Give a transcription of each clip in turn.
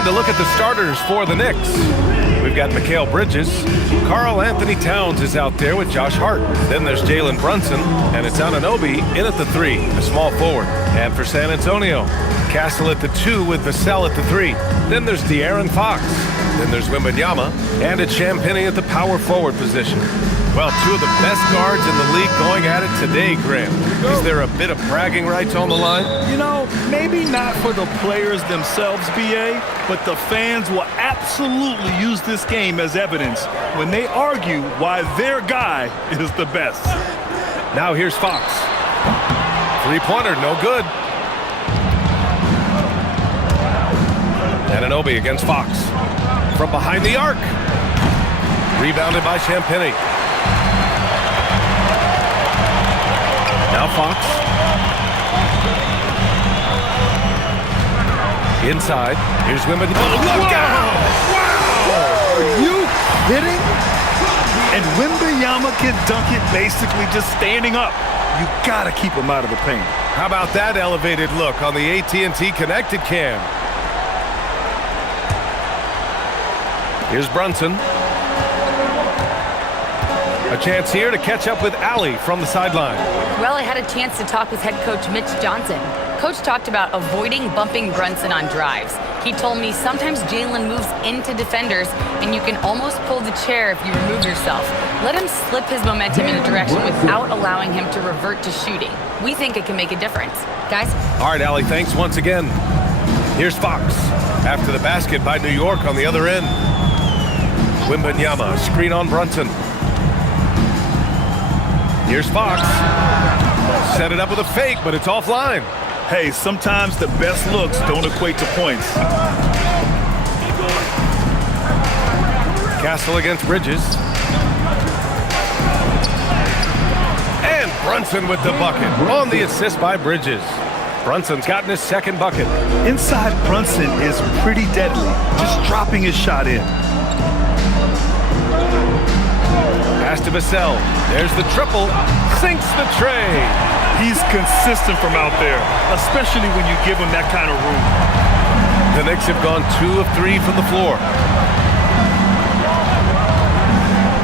And to look at the starters for the Knicks. We've got Mikal Bridges. Karl Anthony Towns is out there with Josh Hart. Then there's Jalen Brunson, and it's Anunoby in at the 3, the small forward. And for San Antonio, Castle at the 2 with Vassell at the 3. Then there's De'Aaron Fox. Then there's Wembanyama, and it's Champagnie at the power forward position. Well, 2 of the best guards in the league going at it today, Graham. Is there a bit of bragging rights on the line? You know, maybe not for the players themselves, BA, but the fans will absolutely use this game as evidence when they argue why their guy is the best. Now here's Fox. Three-pointer, no good. Anunoby against Fox. From behind the arc. Rebounded by Champagnie. Now Fox. Inside. Here's Wembanyama. Oh, look out! Wow! Are you kidding? And Wembanyama can dunk it basically just standing up. You gotta keep him out of the paint. How about that elevated look on the AT&T connected cam? Here's Brunson. A chance here to catch up with Allie from the sideline. Well, I had a chance to talk with head coach Mitch Johnson. Coach talked about avoiding bumping Brunson on drives. He told me sometimes Jalen moves into defenders and you can almost pull the chair if you remove yourself. Let him slip his momentum in a direction without allowing him to revert to shooting. We think it can make a difference. Guys? All right, Allie, thanks once again. Here's Fox. After the basket by New York on the other end. Wembanyama, screen on Brunson. Here's Fox. Set it up with a fake, but it's offline. Hey, sometimes the best looks don't equate to points. Castle against Bridges. And Brunson with the bucket on the assist by Bridges. Brunson's gotten his second bucket. Inside Brunson is pretty deadly, just dropping his shot in. Pass to Vassell. There's the triple. Sinks the tray. He's consistent from out there, especially when you give him that kind of room. The Knicks have gone 2 of 3 from the floor.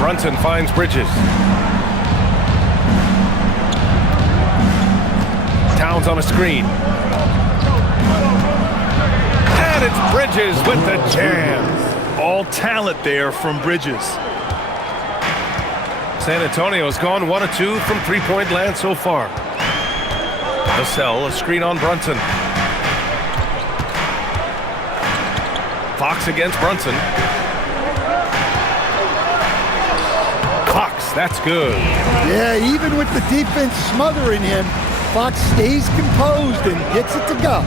Brunson finds Bridges. Towns on a screen. And it's Bridges with the jam. All talent there from Bridges. San Antonio's gone 1 of 2 from three-point land so far. Vassell, a screen on Brunson. Fox against Brunson. Fox, that's good. Yeah, even with the defense smothering him, Fox stays composed and gets it to go.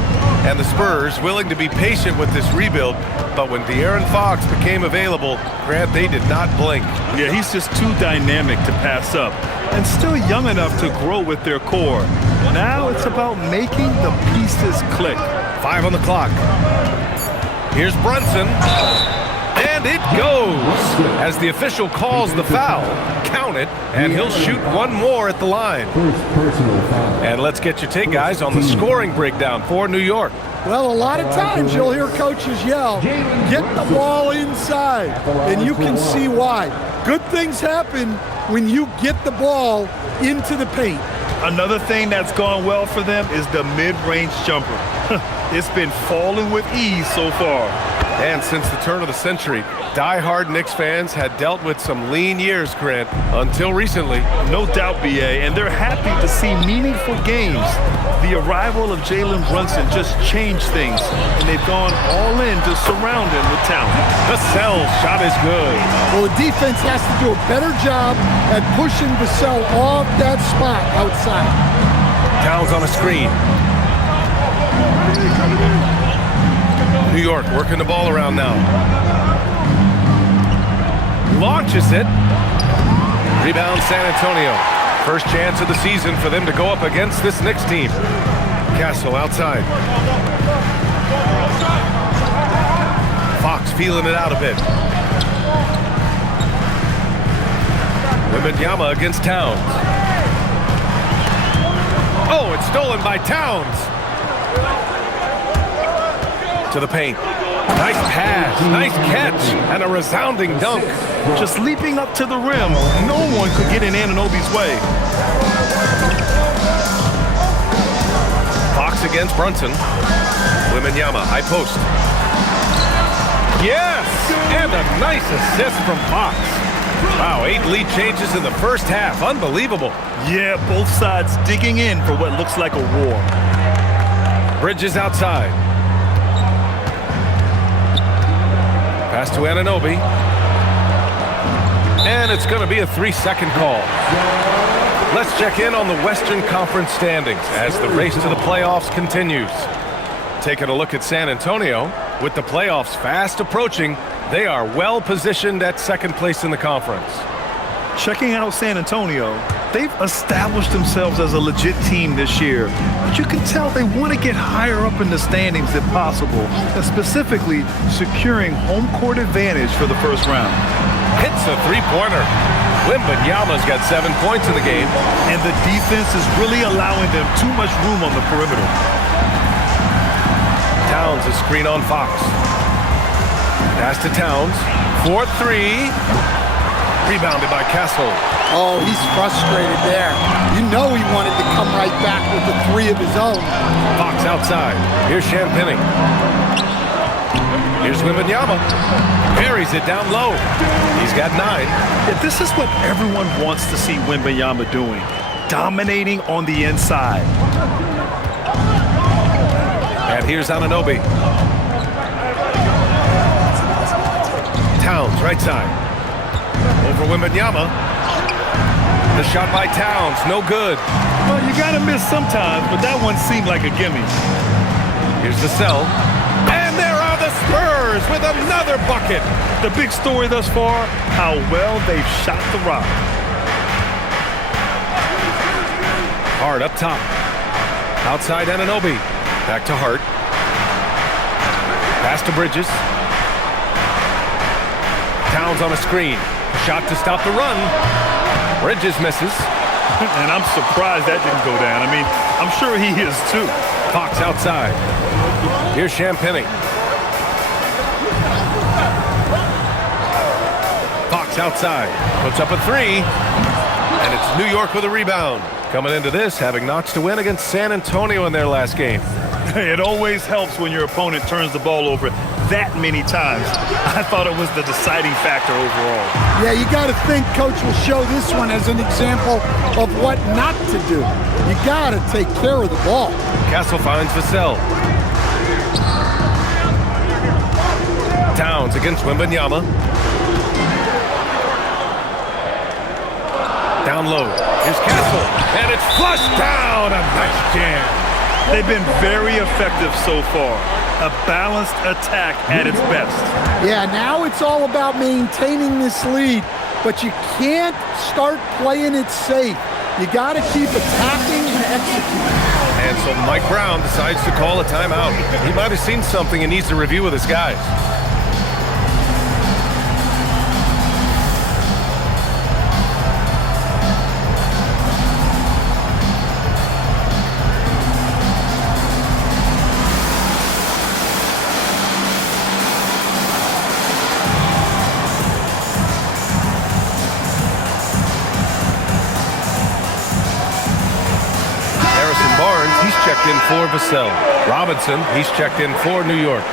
And the Spurs willing to be patient with this rebuild, but when De'Aaron Fox became available, Grant, they did not blink. Yeah, he's just too dynamic to pass up and still young enough to grow with their core. Now it's about making the pieces click. 5 on the clock. Here's Brunson. And it goes. As the official calls the foul, count it, and he'll shoot one more at the line. And let's get your take, guys, on the scoring breakdown for New York. Well, a lot of times you'll hear coaches yell, get the ball inside, and you can see why. Good things happen when you get the ball into the paint. Another thing that's gone well for them is the mid-range jumper. It's been falling with ease so far. And since the turn of the century, die-hard Knicks fans had dealt with some lean years, Grant, until recently. No doubt, BA, and they're happy to see meaningful games. The arrival of Jalen Brunson just changed things, and they've gone all in to surround him with talent. Vassell's shot is good. Well, the defense has to do a better job at pushing Vassell off that spot outside. Towns on a screen. New York working the ball around now. Launches it. Rebound San Antonio. First chance of the season for them to go up against this Knicks team. Castle outside. Fox feeling it out a bit. Wembanyama against Towns. Oh, it's stolen by Towns. To the paint. Nice pass, nice catch, and a resounding dunk. Just leaping up to the rim. No one could get in Anunoby's way. Fox against Brunson. Wembanyama, high post. Yes! And a nice assist from Fox. Wow, 8 lead changes in the first half. Unbelievable. Yeah, both sides digging in for what looks like a war. Bridges outside. Pass to Anunoby. And it's going to be a 3-second call. Let's check in on the Western Conference standings as the race to the playoffs continues. Taking a look at San Antonio, with the playoffs fast approaching, they are well positioned at second place in the conference. Checking out San Antonio, they've established themselves as a legit team this year, but you can tell they want to get higher up in the standings if possible, and specifically securing home court advantage for the first round. Hits a three-pointer. Wembanyama's got 7 points in the game. And the defense is really allowing them too much room on the perimeter. Towns a screen on Fox. Pass to Towns. 4-3. Rebounded by Castle. Oh, he's frustrated there. You know he wanted to come right back with the 3 of his own. Fox outside. Here's Champagny. Here's Wembanyama. Buries it down low. He's got 9. Yeah, this is what everyone wants to see Wembanyama doing. Dominating on the inside. And here's Anunoby. Towns, right side. Over Wembanyama. The shot by Towns, no good. Well, you got to miss sometimes, but that one seemed like a gimme. Here's the cell. And there are the Spurs with another bucket. The big story thus far, how well they've shot the rock. Hart up top. Outside Anunoby. Back to Hart. Pass to Bridges. Towns on a screen. Shot to stop the run. Bridges misses. And I'm surprised that didn't go down. I mean, I'm sure he is too. Fox outside. Here's Champagny. Fox outside. Puts up a 3. And it's New York with a rebound. Coming into this, having knocks to win against San Antonio in their last game. It always helps when your opponent turns the ball over that many times. I thought it was the deciding factor overall. Yeah, you got to think coach will show this one as an example of what not to do. You got to take care of the ball. Castle finds Vassell. Towns against Wembanyama. Down low. Here's Castle. And it's flushed down. A nice jam. They've been very effective so far. A balanced attack at its best. Yeah, now it's all about maintaining this lead, but you can't start playing it safe. You got to keep attacking and executing. And so Mike Brown decides to call a timeout. He might have seen something and needs to review with his guys. He's checked in for Vassell. Robinson, he's checked in for New York.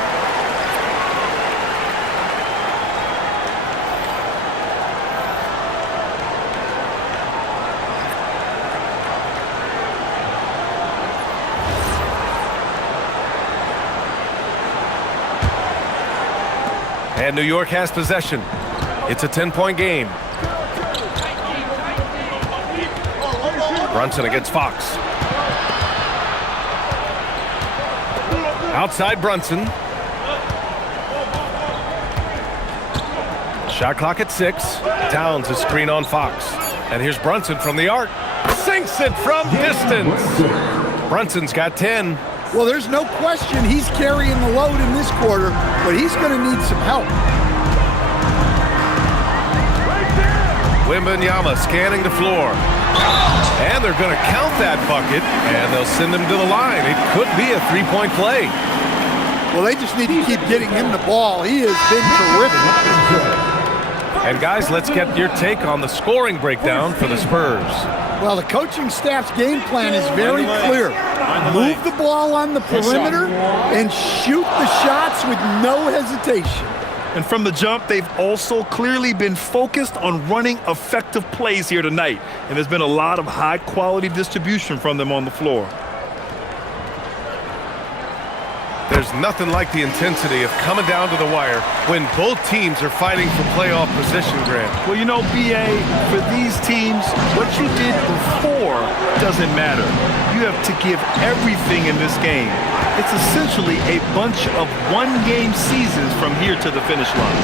And New York has possession. It's a 10-point game. Brunson against Fox. Outside Brunson. Shot clock at 6. Towns a screen on Fox. And here's Brunson from the arc. Sinks it from distance. Brunson's got 10. Well, there's no question he's carrying the load in this quarter, but he's going to need some help. Wembanyama scanning the floor. And they're going to count that bucket, and they'll send him to the line. It could be a 3-point play. Well, they just need to keep getting him the ball. He has been terrific. And guys, let's get your take on the scoring breakdown for the Spurs. Well, the coaching staff's game plan is very clear. Move the ball on the perimeter and shoot the shots with no hesitation. And from the jump, they've also clearly been focused on running effective plays here tonight. And there's been a lot of high-quality distribution from them on the floor. There's nothing like the intensity of coming down to the wire when both teams are fighting for playoff position, Grant. Well, you know, B.A., for these teams, what you did before doesn't matter. You have to give everything in this game. It's essentially a bunch of one-game seasons from here to the finish line.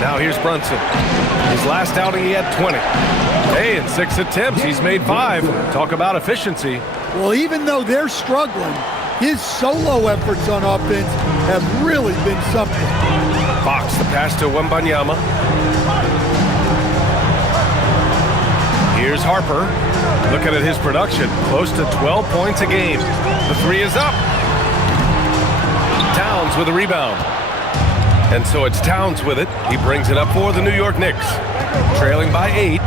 Now here's Brunson. His last outing, he had 20. Hey, in 6 attempts, he's made 5. Talk about efficiency. Well, even though they're struggling, his solo efforts on offense have really been something. Fox, the pass to Wembanyama. Here's Harper. Looking at his production, close to 12 points a game. The 3 is up. Towns with a rebound. And so it's Towns with it. He brings it up for the New York Knicks. Trailing by 8.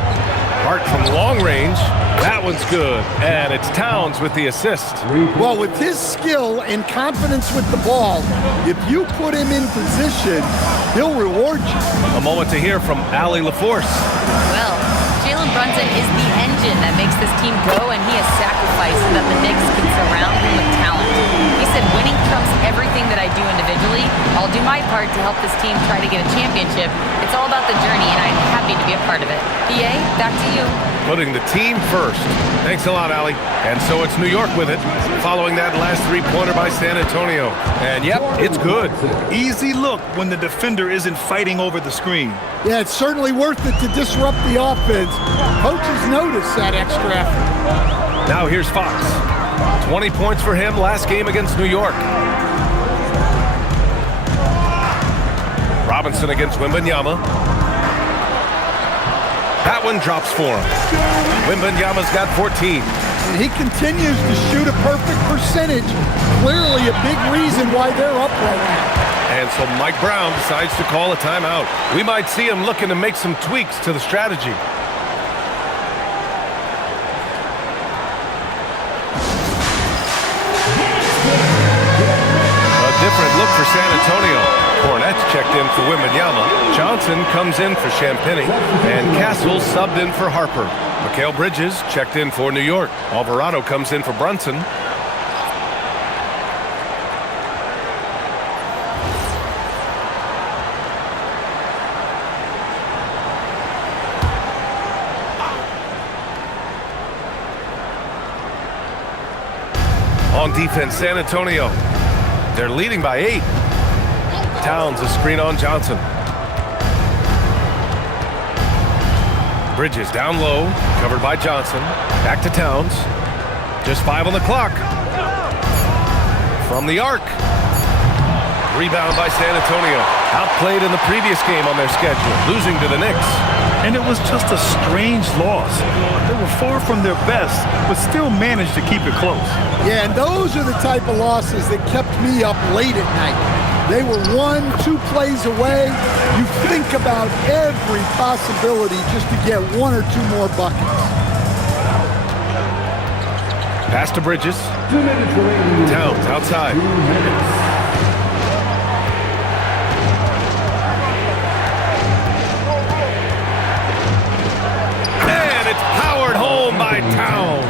Hart from long range. That one's good. And it's Towns with the assist. Well, with his skill and confidence with the ball, if you put him in position, he'll reward you. A moment to hear from Allie LaForce. Well, Jalen Brunson is the engine that makes this team go, and he has sacrificed so that the Knicks can surround him with talent. He said, winning trumps everything that I do individually. I'll do my part to help this team try to get a championship. It's all about the journey, and I'm happy to be a part of it. PA, back to you. Putting the team first. Thanks a lot, Allie. And so it's New York with it, following that last three-pointer by San Antonio. And yep, it's good. Easy look when the defender isn't fighting over the screen. Yeah, it's certainly worth it to disrupt the offense. Coaches notice that extra effort. Now here's Fox. 20 points for him last game against New York. Robinson against Wembanyama. That one drops for him. Wembanyama's got 14. And he continues to shoot a perfect percentage. Clearly a big reason why they're up right now. And so Mike Brown decides to call a timeout. We might see him looking to make some tweaks to the strategy. A different look for San Antonio. Cornette's checked in for Wembanyama. Johnson comes in for Champagny. And Castle subbed in for Harper. Mikal Bridges checked in for New York. Alvarado comes in for Brunson. On defense, San Antonio. They're leading by 8. Towns a screen on Johnson. Bridges down low, covered by Johnson. Back to Towns. Just 5 on the clock. From the arc. Rebound by San Antonio. Outplayed in the previous game on their schedule, losing to the Knicks. And it was just a strange loss. They were far from their best, but still managed to keep it close. Yeah, and those are the type of losses that kept me up late at night. They were 1-2 plays away. You think about every possibility just to get 1 or 2 more buckets. Pass to Bridges. Towns outside. And it's powered home by Towns.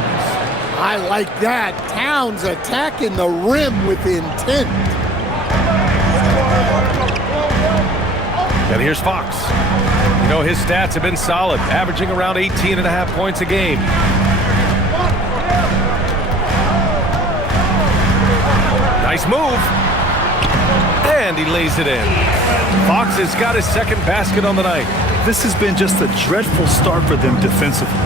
I like that. Towns attacking the rim with intent. And here's Fox. You know, his stats have been solid, averaging around 18.5 points a game. Nice move. And he lays it in. Fox has got his second basket on the night. This has been just a dreadful start for them defensively.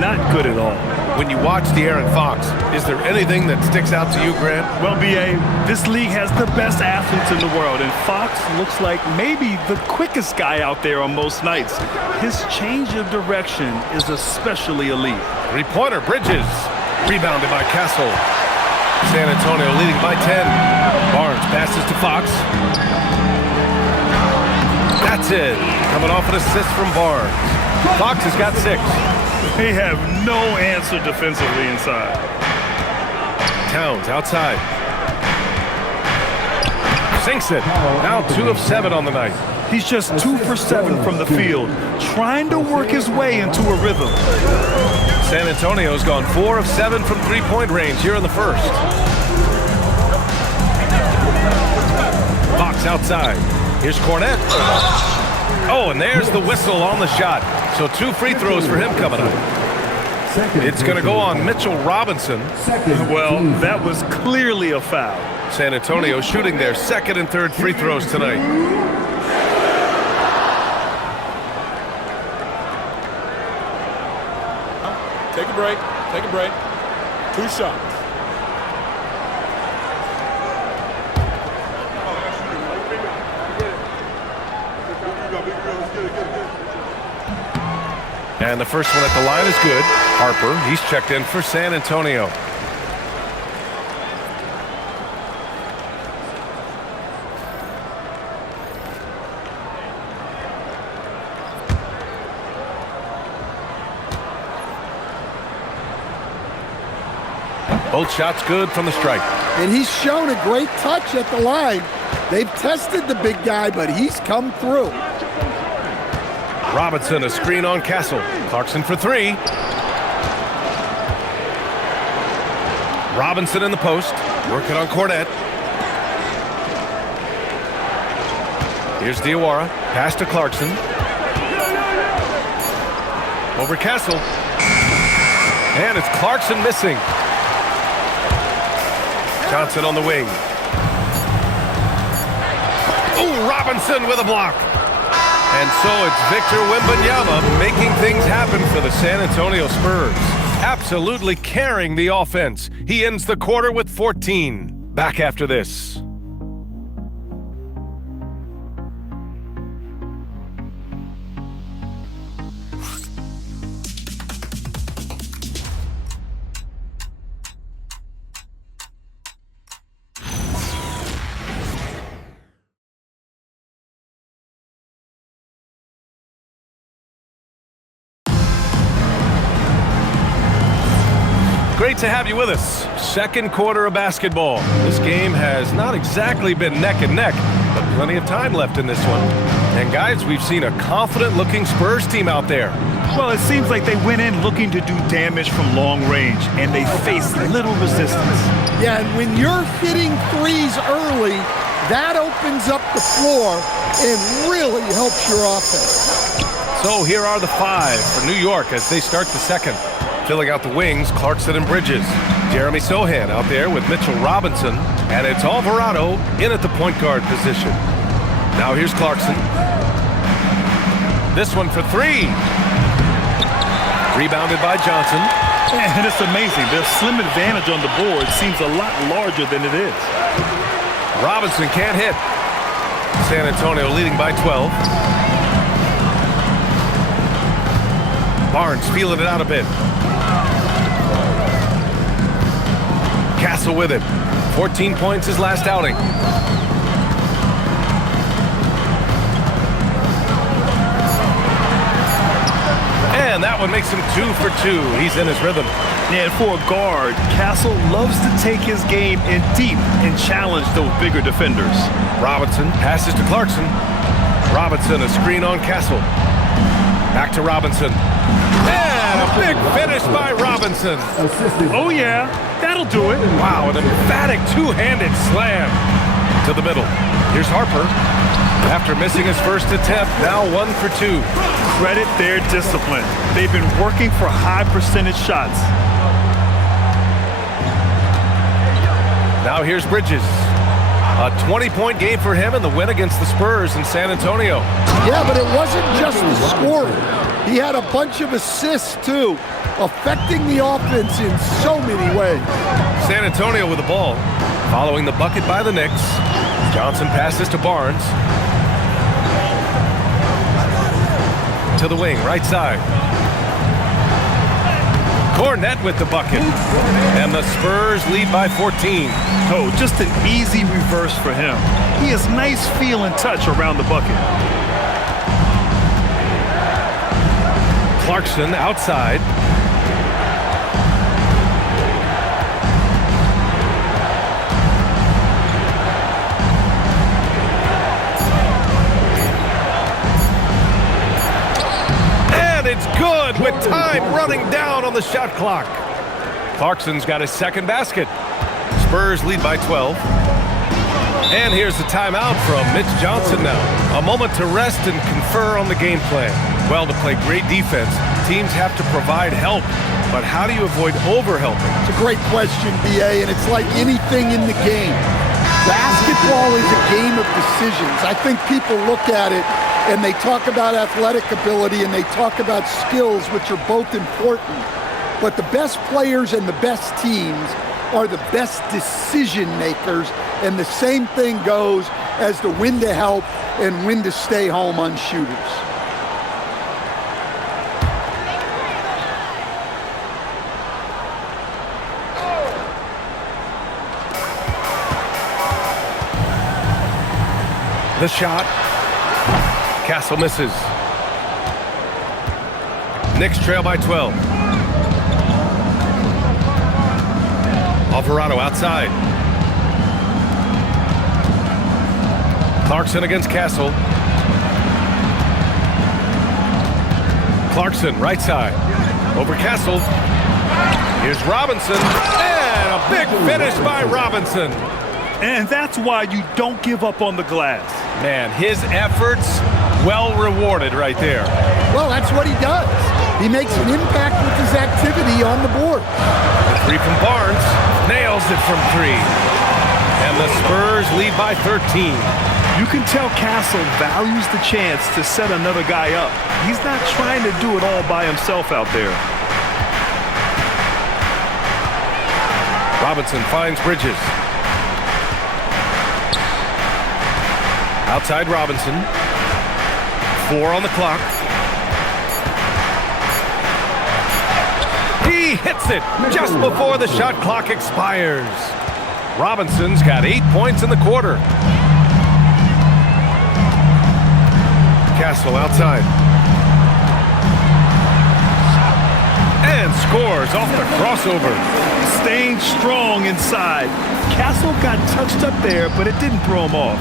Not good at all. When you watch De'Aaron Fox, is there anything that sticks out to you, Grant? Well, B.A., this league has the best athletes in the world, and Fox looks like maybe the quickest guy out there on most nights. His change of direction is especially elite. Three-pointer, Bridges. Rebounded by Castle. San Antonio leading by 10. Barnes passes to Fox. That's it. Coming off an assist from Barnes. Fox has got 6. They have no answer defensively inside. Towns outside. Sinks it. Now 2 of 7 on the night. He's just 2 for 7 from the field, trying to work his way into a rhythm. San Antonio's gone 4 of 7 from three-point range here in the first. Fox outside. Here's Cornette. Oh, and there's the whistle on the shot. So 2 free throws for him coming up. It's going to go on Mitchell Robinson. Well, that was clearly a foul. San Antonio shooting their second and third free throws tonight. Take a break. Take a break. 2 shots. And the first one at the line is good. Harper, he's checked in for San Antonio. Both shots good from the stripe. And he's shown a great touch at the line. They've tested the big guy, but he's come through. Robinson, a screen on Castle. Clarkson for 3. Robinson in the post, working on Cornette. Here's Diawara, pass to Clarkson. Over Castle. And it's Clarkson missing. Johnson on the wing. Oh, Robinson with a block. And so it's Victor Wembanyama making things happen for the San Antonio Spurs. Absolutely carrying the offense. He ends the quarter with 14. Back after this. Great to have you with us. Second quarter of basketball. This game has not exactly been neck and neck, but plenty of time left in this one. And guys, we've seen a confident-looking Spurs team out there. Well, it seems like they went in looking to do damage from long range, and they faced little resistance. Yeah, and when you're hitting threes early, that opens up the floor and really helps your offense. So here are the 5 for New York as they start the second. Filling out the wings, Clarkson and Bridges. Jeremy Sohan out there with Mitchell Robinson. And it's Alvarado in at the point guard position. Now here's Clarkson. This one for 3. Rebounded by Johnson. And it's amazing. Their slim advantage on the board seems a lot larger than it is. Robinson can't hit. San Antonio leading by 12. Barnes feeling it out a bit. Castle with it. 14 points his last outing. And that one makes him 2 for 2. He's in his rhythm. And for a guard, Castle loves to take his game in deep and challenge those bigger defenders. Robinson passes to Clarkson. Robinson, a screen on Castle. Back to Robinson. And a big finish by Robinson. Oh, yeah. That'll do it. Wow, an emphatic two-handed slam to the middle. Here's Harper. After missing his first attempt, now 1 for 2. Credit their discipline. They've been working for high percentage shots. Now here's Bridges. A 20-point game for him in the win against the Spurs in San Antonio. Yeah, but it wasn't just the scoring. He had a bunch of assists, too, affecting the offense in so many ways. San Antonio with the ball. Following the bucket by the Knicks. Johnson passes to Barnes. To the wing, right side. Cornette with the bucket. And the Spurs lead by 14. Oh, just an easy reverse for him. He has nice feel and touch around the bucket. Clarkson outside. And it's good with time running down on the shot clock. Clarkson's got his second basket. Spurs lead by 12. And here's the timeout from Mitch Johnson now. A moment to rest and confer on the game plan. Well, to play great defense, teams have to provide help. But how do you avoid overhelping? It's a great question, B.A., and it's like anything in the game. Basketball is a game of decisions. I think people look at it and they talk about athletic ability and they talk about skills, which are both important. But the best players and the best teams are the best decision makers, and the same thing goes as to when to help and when to stay home on shooters. The shot. Castle misses. Knicks trail by 12. Alvarado outside. Clarkson against Castle. Clarkson, right side. Over Castle. Here's Robinson. And a big finish by Robinson. And that's why you don't give up on the glass. Man, his efforts well rewarded right there. Well, that's what he does. He makes an impact with his activity on the board. The three from Barnes. Nails it from three. And the Spurs lead by 13. You can tell Castle values the chance to set another guy up. He's not trying to do it all by himself out there. Robinson finds Bridges. Outside Robinson. 4 on the clock. He hits it just before the shot clock expires. Robinson's got 8 points in the quarter. Castle outside. And scores off the crossover. Staying strong inside. Castle got touched up there, but it didn't throw him off.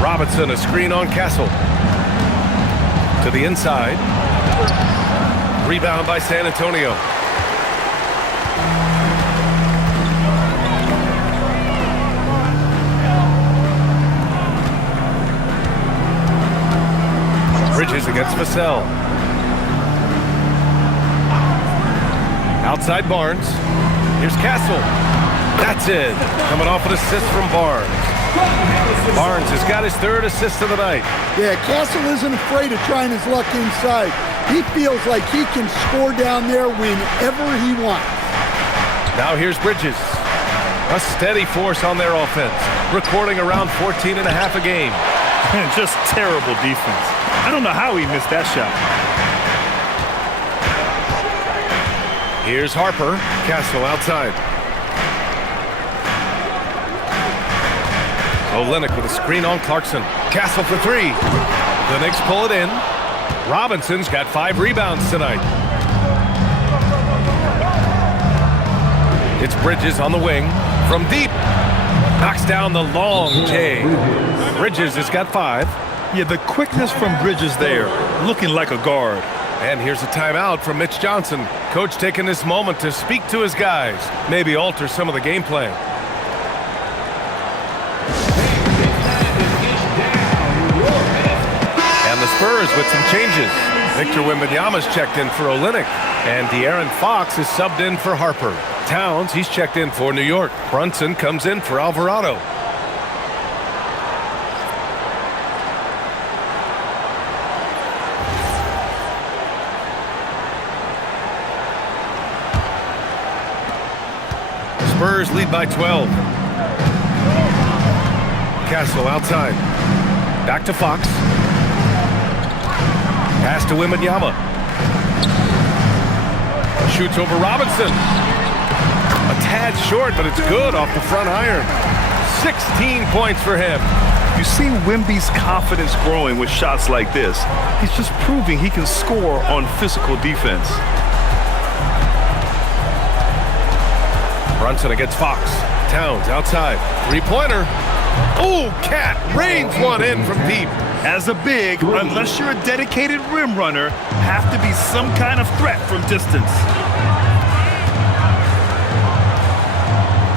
Robinson, a screen on Castle. To the inside. Rebound by San Antonio. Bridges against Vassell. Outside Barnes. Here's Castle. That's it. Coming off an assist from Barnes. Barnes has got his third assist of the night. Yeah, Castle isn't afraid of trying his luck inside. He feels like he can score down there whenever he wants. Now here's Bridges. A steady force on their offense, recording around 14 and a half a game. Just terrible defense. I don't know how he missed that shot. Here's Harper. Castle outside. Olynyk with a screen on Clarkson. Castle for three. The Knicks pull it in. Robinson's got 5 rebounds tonight. It's Bridges on the wing. From deep. Knocks down the long J. Bridges has got 5. Yeah, the quickness from Bridges there, looking like a guard. And here's a timeout from Mitch Johnson. Coach taking this moment to speak to his guys. Maybe alter some of the game plan. And the Spurs with some changes. Victor Wembanyama's checked in for Olynyk. And De'Aaron Fox is subbed in for Harper. Towns, he's checked in for New York. Brunson comes in for Alvarado. Spurs lead by 12. Castle outside. Back to Fox. Pass to Wembanyama. Shoots over Robinson. A tad short, but it's good off the front iron. 16 points for him. You see Wemby's confidence growing with shots like this. He's just proving he can score on physical defense. Brunson against Fox. Towns outside. Three-pointer. Ooh, Cat rains one in from deep. As a big, unless you're a dedicated rim runner, have to be some kind of threat from distance.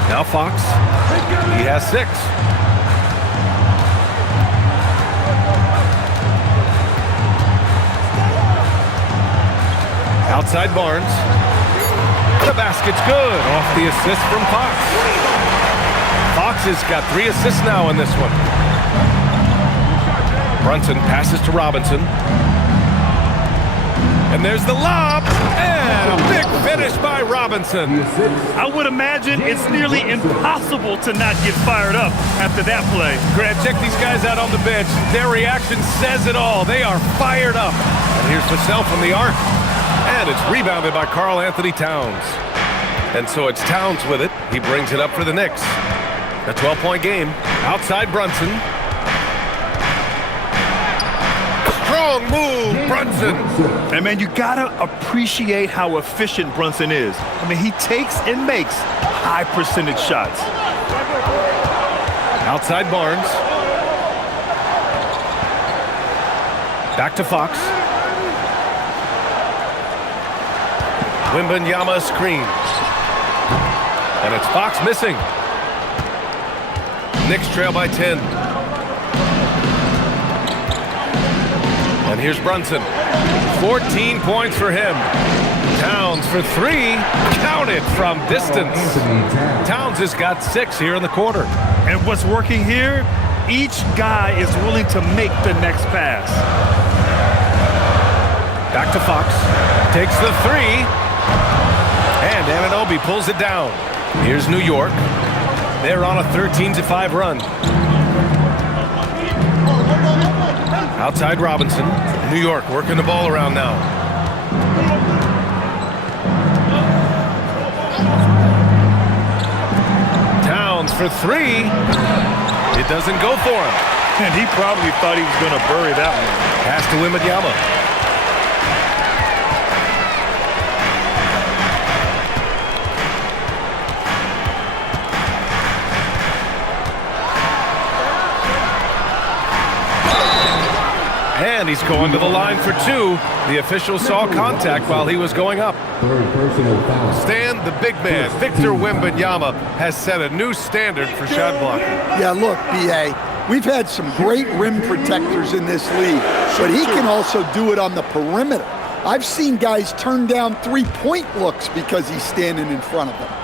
Now Fox. He has 6. Outside Barnes. The basket's good. Off the assist from Fox. Fox has got 3 assists now in this one. Brunson passes to Robinson. And there's the lob. And a big finish by Robinson. I would imagine it's nearly impossible to not get fired up after that play. Grant, check these guys out on the bench. Their reaction says it all. They are fired up. And here's Vassell from the arc. And it's rebounded by Karl Anthony Towns. And so it's Towns with it. He brings it up for the Knicks. A 12-point game. Outside Brunson. Strong move, Brunson. And man, you gotta appreciate how efficient Brunson is. I mean, he takes and makes high percentage shots. Outside Barnes. Back to Fox. Wembanyama screen. And it's Fox missing. Knicks trail by 10. And here's Brunson. 14 points for him. Towns for 3. Counted from distance. Towns has got 6 here in the quarter. And what's working here? Each guy is willing to make the next pass. Back to Fox. Takes the 3. And Anunoby pulls it down. Here's New York. They're on a 13-5 run. Outside Robinson. New York working the ball around now. Towns for 3. It doesn't go for him. And he probably thought he was going to bury that one. Pass to Wembanyama. And he's going to the line for 2. The official saw contact while he was going up. Stan, the big man, Victor Wembanyama, has set a new standard for shot blocking. Yeah, look, B.A., we've had some great rim protectors in this league, but he can also do it on the perimeter. I've seen guys turn down three-point looks because he's standing in front of them.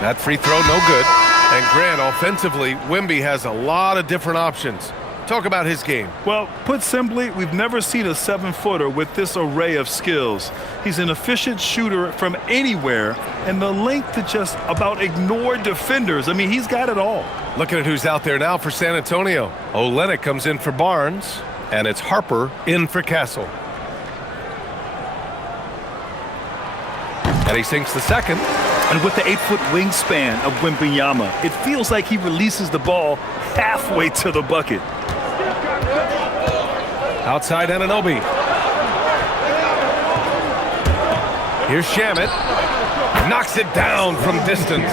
That free throw, no good. And Grant, offensively, Wemby has a lot of different options. Talk about his game. Well, put simply, we've never seen a 7-footer with this array of skills. He's an efficient shooter from anywhere, and the length to just about ignore defenders. I mean, he's got it all. Looking at who's out there now for San Antonio. Olynyk comes in for Barnes, and it's Harper in for Castle. And he sinks the second. And with the 8-foot wingspan of Wembanyama, it feels like he releases the ball halfway to the bucket. Outside Anunoby. Here's Shamet. Knocks it down from distance.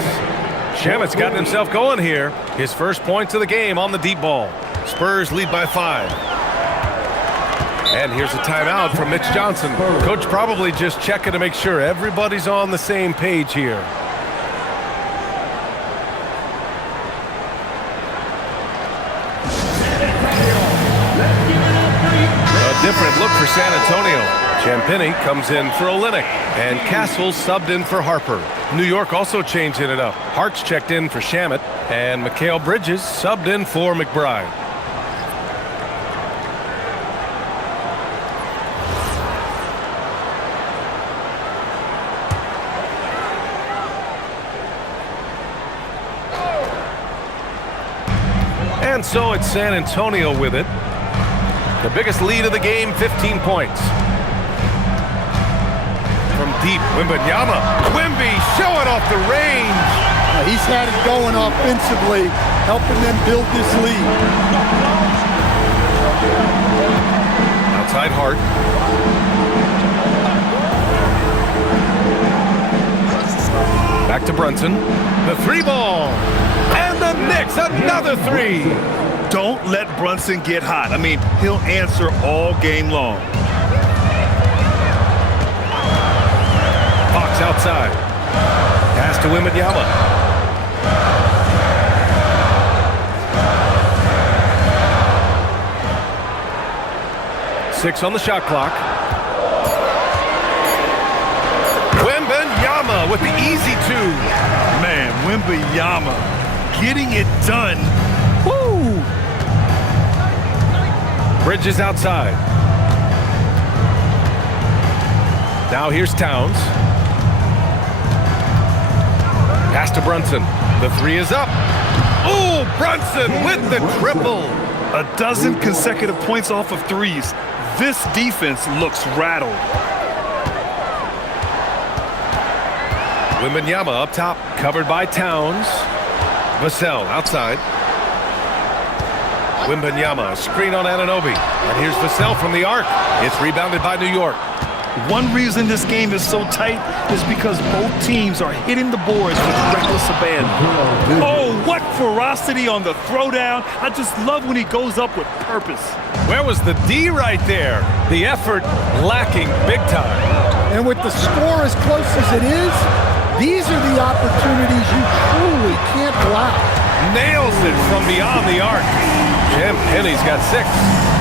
Shamet's gotten himself going here. His first points of the game on the deep ball. Spurs lead by 5. And here's a timeout from Mitch Johnson. Coach probably just checking to make sure everybody's on the same page here. A different look for San Antonio. Champagnie comes in for Olynyk, and Castle subbed in for Harper. New York also changing it up. Hart's checked in for Shamet, and Mikal Bridges subbed in for McBride. And so it's San Antonio with it. The biggest lead of the game, 15 points. From deep, Wembanyama. Wemby showing off the range. He's had it going offensively, helping them build this lead. Outside Hart. Back to Brunson. The three ball. And the Knicks, another three. Don't let Brunson get hot. I mean, he'll answer all game long. Fox outside. Pass to Wembanyama. Six on the shot clock. Wembanyama with the easy two. Man, Wembanyama getting it done. Woo! Bridges outside. Now here's Towns. Pass to Brunson. The three is up. Oh, Brunson with the triple. A dozen consecutive points off of threes. This defense looks rattled. Wembanyama up top, covered by Towns. Vassell outside. Wembanyama, screen on Anunoby. And here's Vassell from the arc. It's rebounded by New York. One reason this game is so tight is because both teams are hitting the boards with reckless abandon. Oh, what ferocity on the throwdown. I just love when he goes up with purpose. Where was the D right there? The effort lacking big time. And with the score as close as it is, these are the opportunities you truly can't allow. Nails it from beyond the arc. Jim Penny's got 6.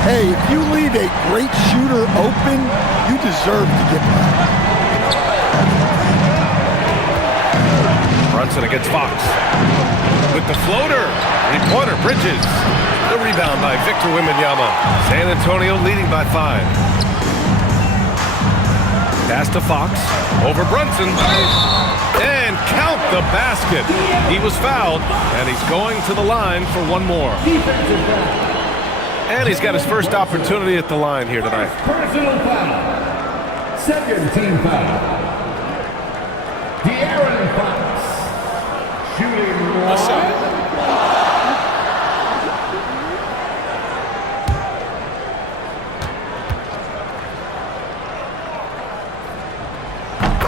Hey, if you leave a great shooter open, you deserve to get back. Brunson against Fox. With the floater. Three-pointer, Bridges. The rebound by Victor Wembanyama. San Antonio leading by 5. Pass to Fox. Over Brunson. And count the basket. He was fouled, and he's going to the line for one more. And he's got his first opportunity at the line here tonight. Personal foul. Second team foul. De'Aaron Fox. Shooting one.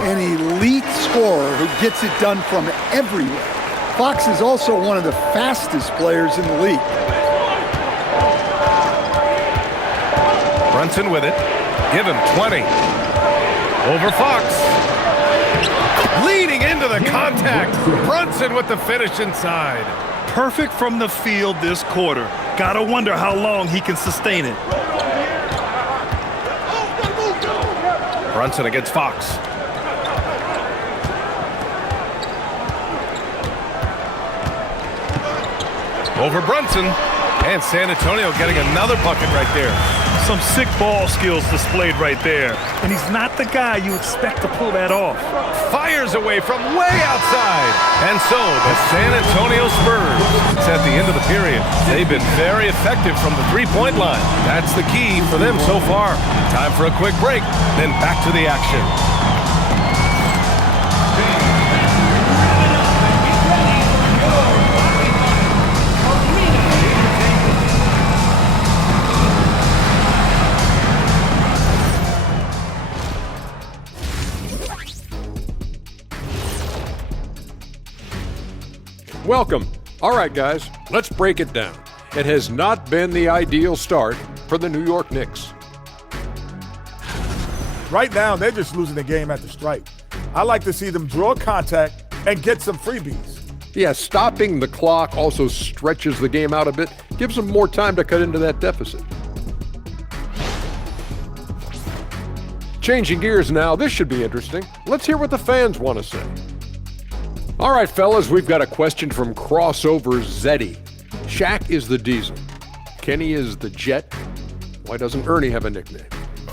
An elite scorer who gets it done from everywhere. Fox is also one of the fastest players in the league. Brunson with it. Give him 20. Over Fox. Leading into the contact. Brunson with the finish inside. Perfect from the field this quarter. Gotta wonder how long he can sustain it. Brunson against Fox. Over Brunson. And San Antonio getting another bucket right there. Some sick ball skills displayed right there. And he's not the guy you expect to pull that off. Fires away from way outside. And so the San Antonio Spurs, it's at the end of the period. They've been very effective from the three-point line. That's the key for them so far. Time for a quick break, then back to the action. Welcome. All right, guys, let's break it down. It has not been the ideal start for the New York Knicks. Right now, they're just losing the game at the stripe. I like to see them draw contact and get some freebies. Yeah, stopping the clock also stretches the game out a bit, gives them more time to cut into that deficit. Changing gears now, this should be interesting. Let's hear what the fans want to say. All right, fellas, we've got a question from Crossover Zeddy. Shaq is the Diesel. Kenny is the Jet. Why doesn't Ernie have a nickname?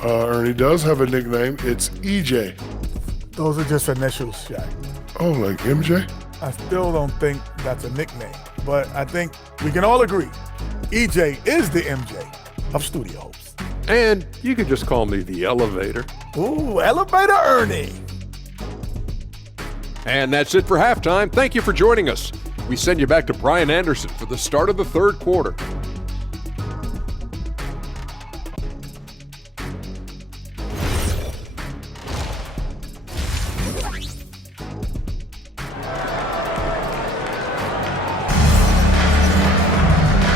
Ernie does have a nickname. It's EJ. Those are just initials, Shaq. Oh, like MJ? I still don't think that's a nickname, but I think we can all agree EJ is the MJ of studio hosts. And you can just call me the Elevator. Ooh, Elevator Ernie. And that's it for halftime. Thank you for joining us. We send you back to Brian Anderson for the start of the third quarter.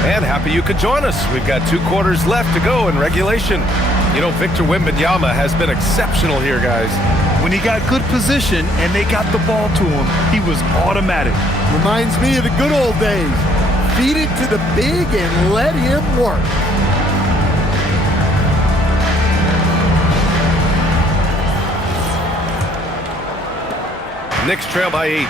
And happy you could join us. We've got 2 quarters left to go in regulation. You know, Victor Wembanyama has been exceptional here, guys. When he got good position and they got the ball to him, he was automatic. Reminds me of the good old days. Feed it to the big and let him work. Knicks trail by 8.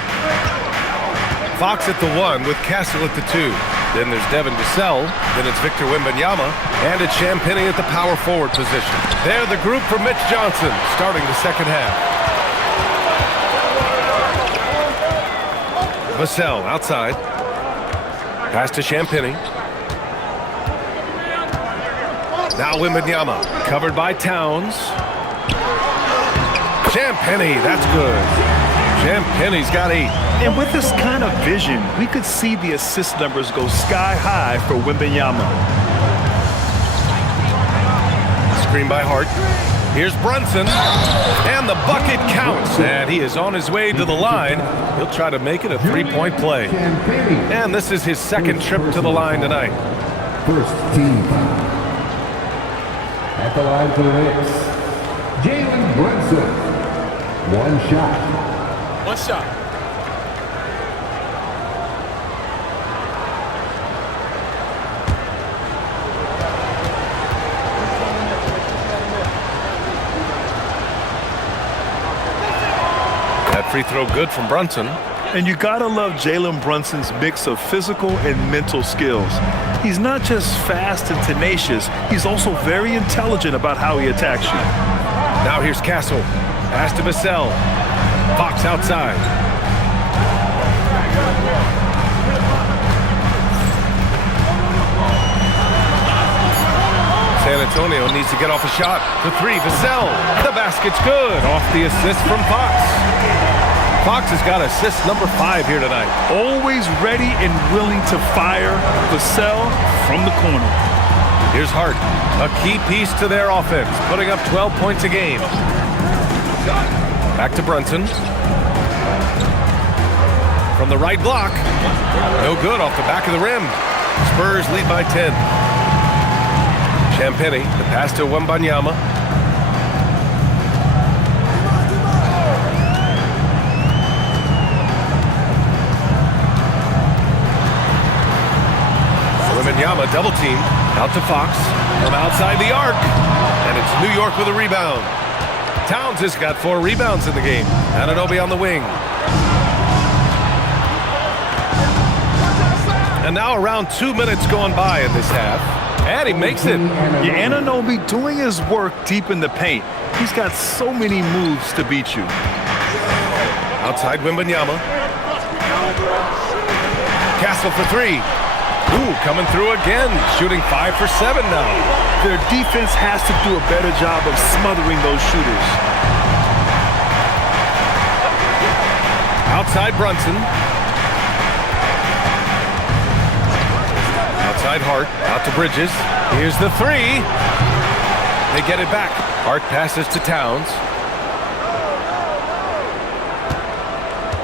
Fox at the 1 with Castle at the 2. Then there's Devin Vassell. Then it's Victor Wembanyama. And it's Champagnie at the power forward position. They're the group for Mitch Johnson starting the second half. Vassell outside. Pass to Champagnie. Now Wembanyama covered by Towns. Champagnie, that's good. Champagnie's got 8. And with this kind of vision, we could see the assist numbers go sky high for Wembanyama. Screen by Hart. Here's Brunson. And the bucket counts. And he is on his way to the line. He'll try to make it a 3-point play. And this is his second trip to the line tonight. First team foul. At the line for the Knicks, Jalen Brunson. One shot. One shot. That free throw good from Brunson. And you gotta love Jalen Brunson's mix of physical and mental skills. He's not just fast and tenacious, he's also very intelligent about how he attacks you. Now here's Castle. Pass to Vassell. Fox outside. San Antonio needs to get off a shot. The 3, Vassell. The basket's good. Off the assist from Fox. Fox has got assist number 5 here tonight. Always ready and willing to fire Vassell from the corner. Here's Hart, a key piece to their offense, putting up 12 points a game. Back to Brunson. From the right block. No good off the back of the rim. Spurs lead by 10. Champagnie, the pass to Wembanyama. Wembanyama double team. Out to Fox. From outside the arc. And it's New York with a rebound. Towns has got 4 rebounds in the game. Anunoby on the wing. And now around 2 minutes going by in this half. And he makes it. Yeah, Anunoby doing his work deep in the paint. He's got so many moves to beat you. Outside Wembanyama. Castle for 3. Ooh, coming through again. Shooting 5 for 7 now. Their defense has to do a better job of smothering those shooters. Outside Brunson. Outside Hart. Out to Bridges. Here's the 3. They get it back. Hart passes to Towns.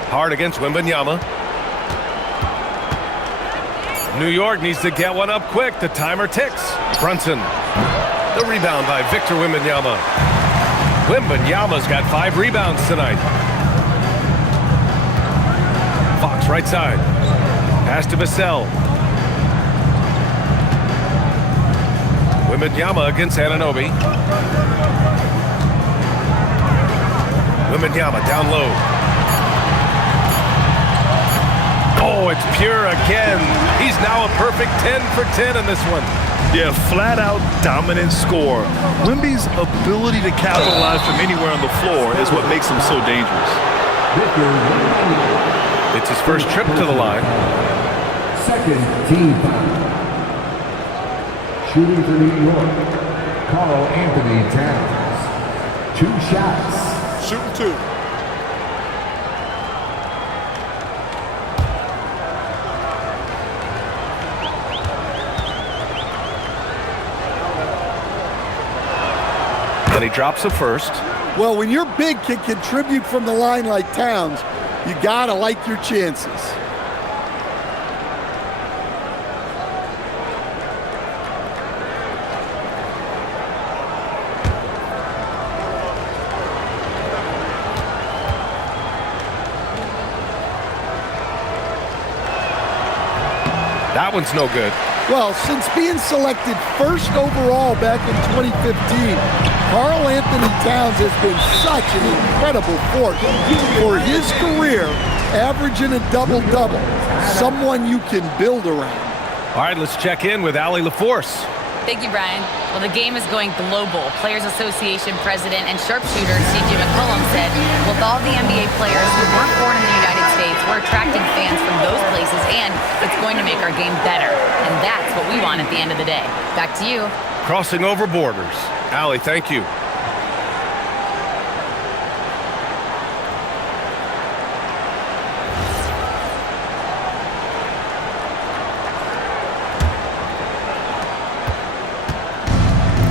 Hart against Wembanyama. New York needs to get one up quick. The timer ticks. Brunson. The rebound by Victor Wembanyama. Wembanyama's got 5 rebounds tonight. Fox right side. Pass to Vassell. Wembanyama against Anunoby. Wembanyama down low. Oh, it's pure again. He's now a perfect 10 for 10 in this one. Yeah, flat-out dominant score. Wemby's ability to capitalize from anywhere on the floor is what makes him so dangerous. It's his first trip to the line. Second team foul. Shooting for New York, Karl Anthony Towns. 2 shots. Shooting 2. And he drops the first. Well, when your big can contribute from the line like Towns, you gotta like your chances. That one's no good. Well, since being selected first overall back in 2015, Karl Anthony Towns has been such an incredible force for his career, averaging a double-double, someone you can build around. All right, let's check in with Allie LaForce. Thank you, Brian. Well, the game is going global. Players Association President and sharpshooter C.J. McCollum said, with all the NBA players who weren't born in the United States, we're attracting fans from those places, and it's going to make our game better. And that's what we want at the end of the day. Back to you. Crossing over borders. Allie, thank you.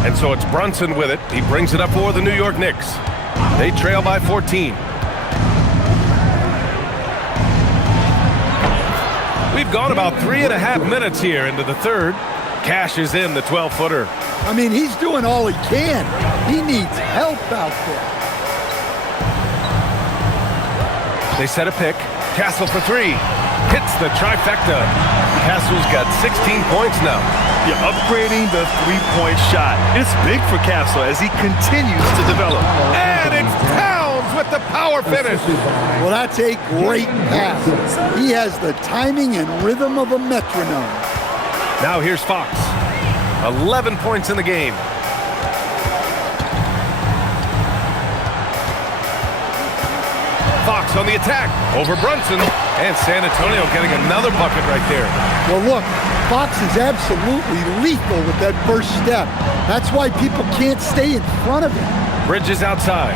And so it's Brunson with it. He brings it up for the New York Knicks. They trail by 14. We've gone about 3.5 minutes here into the third. Cash is in the 12-footer. I mean, he's doing all he can. He needs help out there. They set a pick. Castle for 3. Hits the trifecta. Castle's got 16 points now. You're upgrading the three-point shot. It's big for Castle as he continues to develop. And it's Towns with the power finish. Well, that's a great pass. He has the timing and rhythm of a metronome. Now here's Fox. 11 points in the game. Fox on the attack. Over Brunson. And San Antonio getting another bucket right there. Well, look, Fox is absolutely lethal with that first step. That's why people can't stay in front of him. Bridges outside.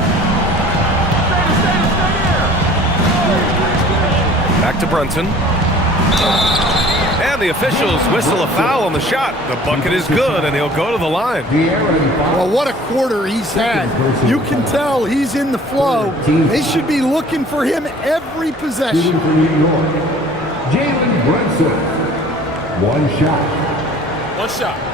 Back to Brunson. And the officials whistle a foul on the shot. The bucket is good, and he'll go to the line. Well, what a quarter he's had. You can tell he's in the flow. They should be looking for him every possession. Shooting for New York, Jalen Brunson. 1 shot. 1 shot.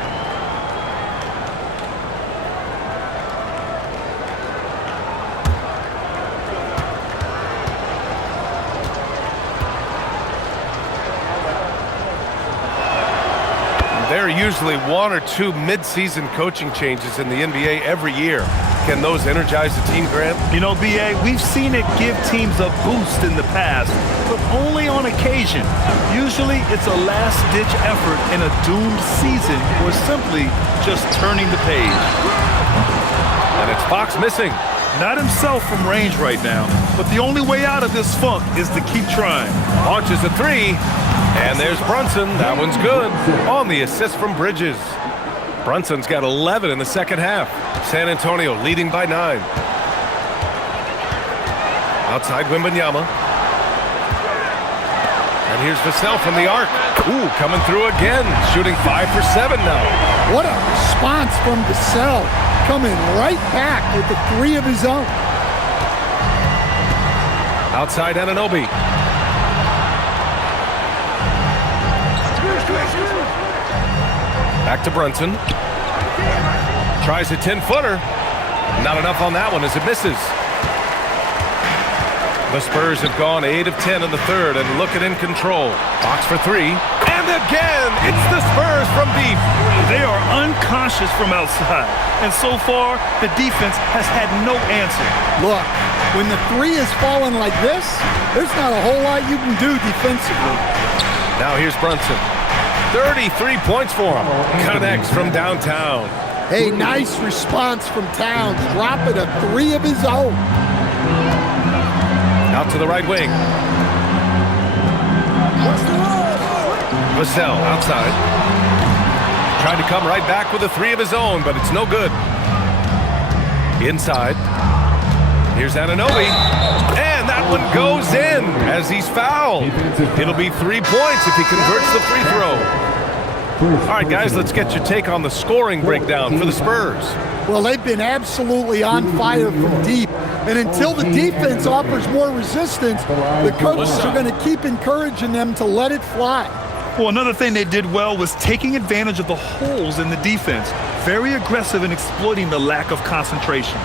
There are usually 1 or 2 mid-season coaching changes in the NBA every year. Can those energize the team, Grant? You know, B.A., we've seen it give teams a boost in the past, but only on occasion. Usually it's a last-ditch effort in a doomed season or simply just turning the page. And it's Fox missing. Not himself from range right now, but the only way out of this funk is to keep trying. Launches a 3. And there's Brunson. That one's good. On the assist from Bridges. Brunson's got 11 in the second half. San Antonio leading by 9. Outside Wembanyama. And here's Vassell from the arc. Ooh, coming through again. Shooting 5 for 7 now. What a response from Vassell. Coming right back with the 3 of his own. Outside Anunoby. Back to Brunson. Tries a 10-footer. Not enough on that one as it misses. The Spurs have gone 8 of 10 in the third and looking in control. Fox for 3. And again, it's the Spurs from deep. They are unconscious from outside, and so far, the defense has had no answer. Look, when the 3 is falling like this, there's not a whole lot you can do defensively. Now here's Brunson. 33 points for him. Connects from downtown. Hey, nice response from Towns, dropping a 3 of his own. Out to the right wing. Vassell outside. tried to come right back with a three of his own, but it's no good. Inside. Here's Anunoby. And that one goes in as he's fouled. It'll be 3 points if he converts the free throw. All right, guys, let's get your take on the scoring breakdown for the Spurs. Well, they've been absolutely on fire from deep. And until the defense offers more resistance, the coaches are going to keep encouraging them to let it fly. Well, another thing they did well was taking advantage of the holes in the defense. Very aggressive in exploiting the lack of concentration.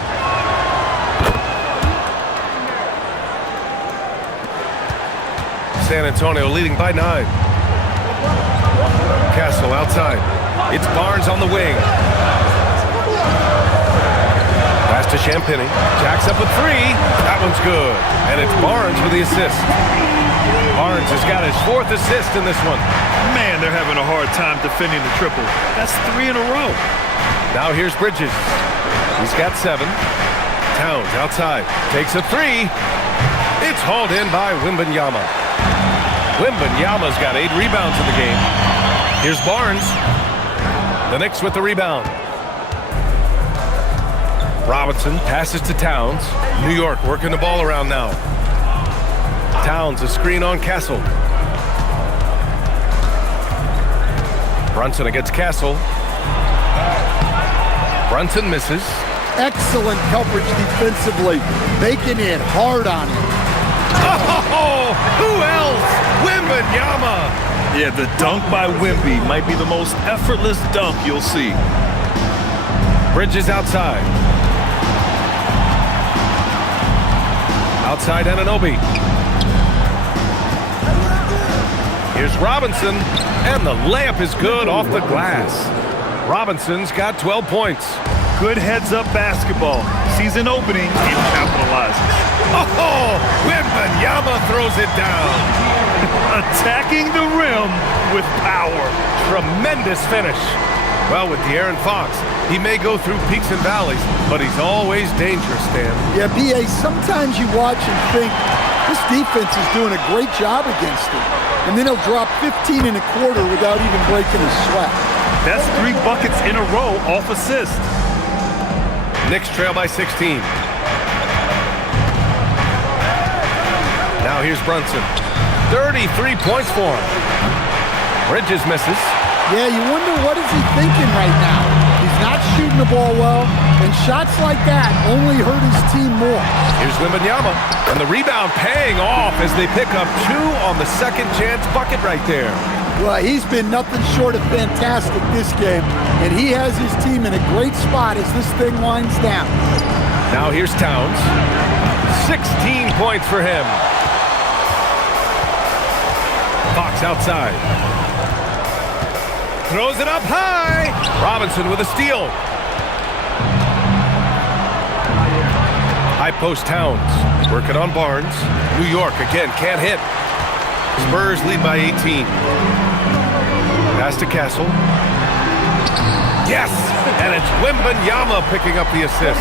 San Antonio leading by 9. Castle outside. It's Barnes on the wing. Pass to Champagny. Jacks up with 3. That one's good. And it's Barnes with the assist. Barnes has got his 4th assist in this one. Man, they're having a hard time defending the triple. That's 3 in a row. Now here's Bridges. He's got 7. Towns outside. Takes a 3. It's hauled in by Wembanyama. Wembanyama's got 8 rebounds in the game. Here's Barnes. The Knicks with the rebound. Robinson passes to Towns. New York working the ball around now. Towns, a screen on Castle. Brunson against Castle. Brunson misses. Excellent coverage defensively. Making it hard on him. Oh, who else? Wembanyama. Yeah, the dunk by Wemby might be the most effortless dunk you'll see. Bridges outside. Outside Anunoby. Here's Robinson, and the layup is good off the glass. Robinson's got 12 points. Good heads-up basketball. Sees an opening and capitalizes. Oh, Wembanyama throws it down. Attacking the rim with power. Tremendous finish. Well, with De'Aaron Fox, he may go through peaks and valleys, but he's always dangerous, Dan. Yeah, B.A., sometimes you watch and think, this defense is doing a great job against him. And then he'll drop 15 in a quarter without even breaking a sweat. That's 3 buckets in a row off assist. Knicks trail by 16. Now here's Brunson. 33 points for him. Bridges misses. Yeah, you wonder what is he thinking right now. He's not shooting the ball well, and shots like that only hurt his team more. Here's Wembanyama, and the rebound paying off as they pick up 2 on the second chance bucket right there. Well, he's been nothing short of fantastic this game, and he has his team in a great spot as this thing winds down. Now here's Towns. 16 points for him. Fox outside. Throws it up high. Robinson with a steal. High post Towns. Working on Barnes. New York again can't hit. Spurs lead by 18. Pass to Castle. Yes! And it's Wembanyama picking up the assist.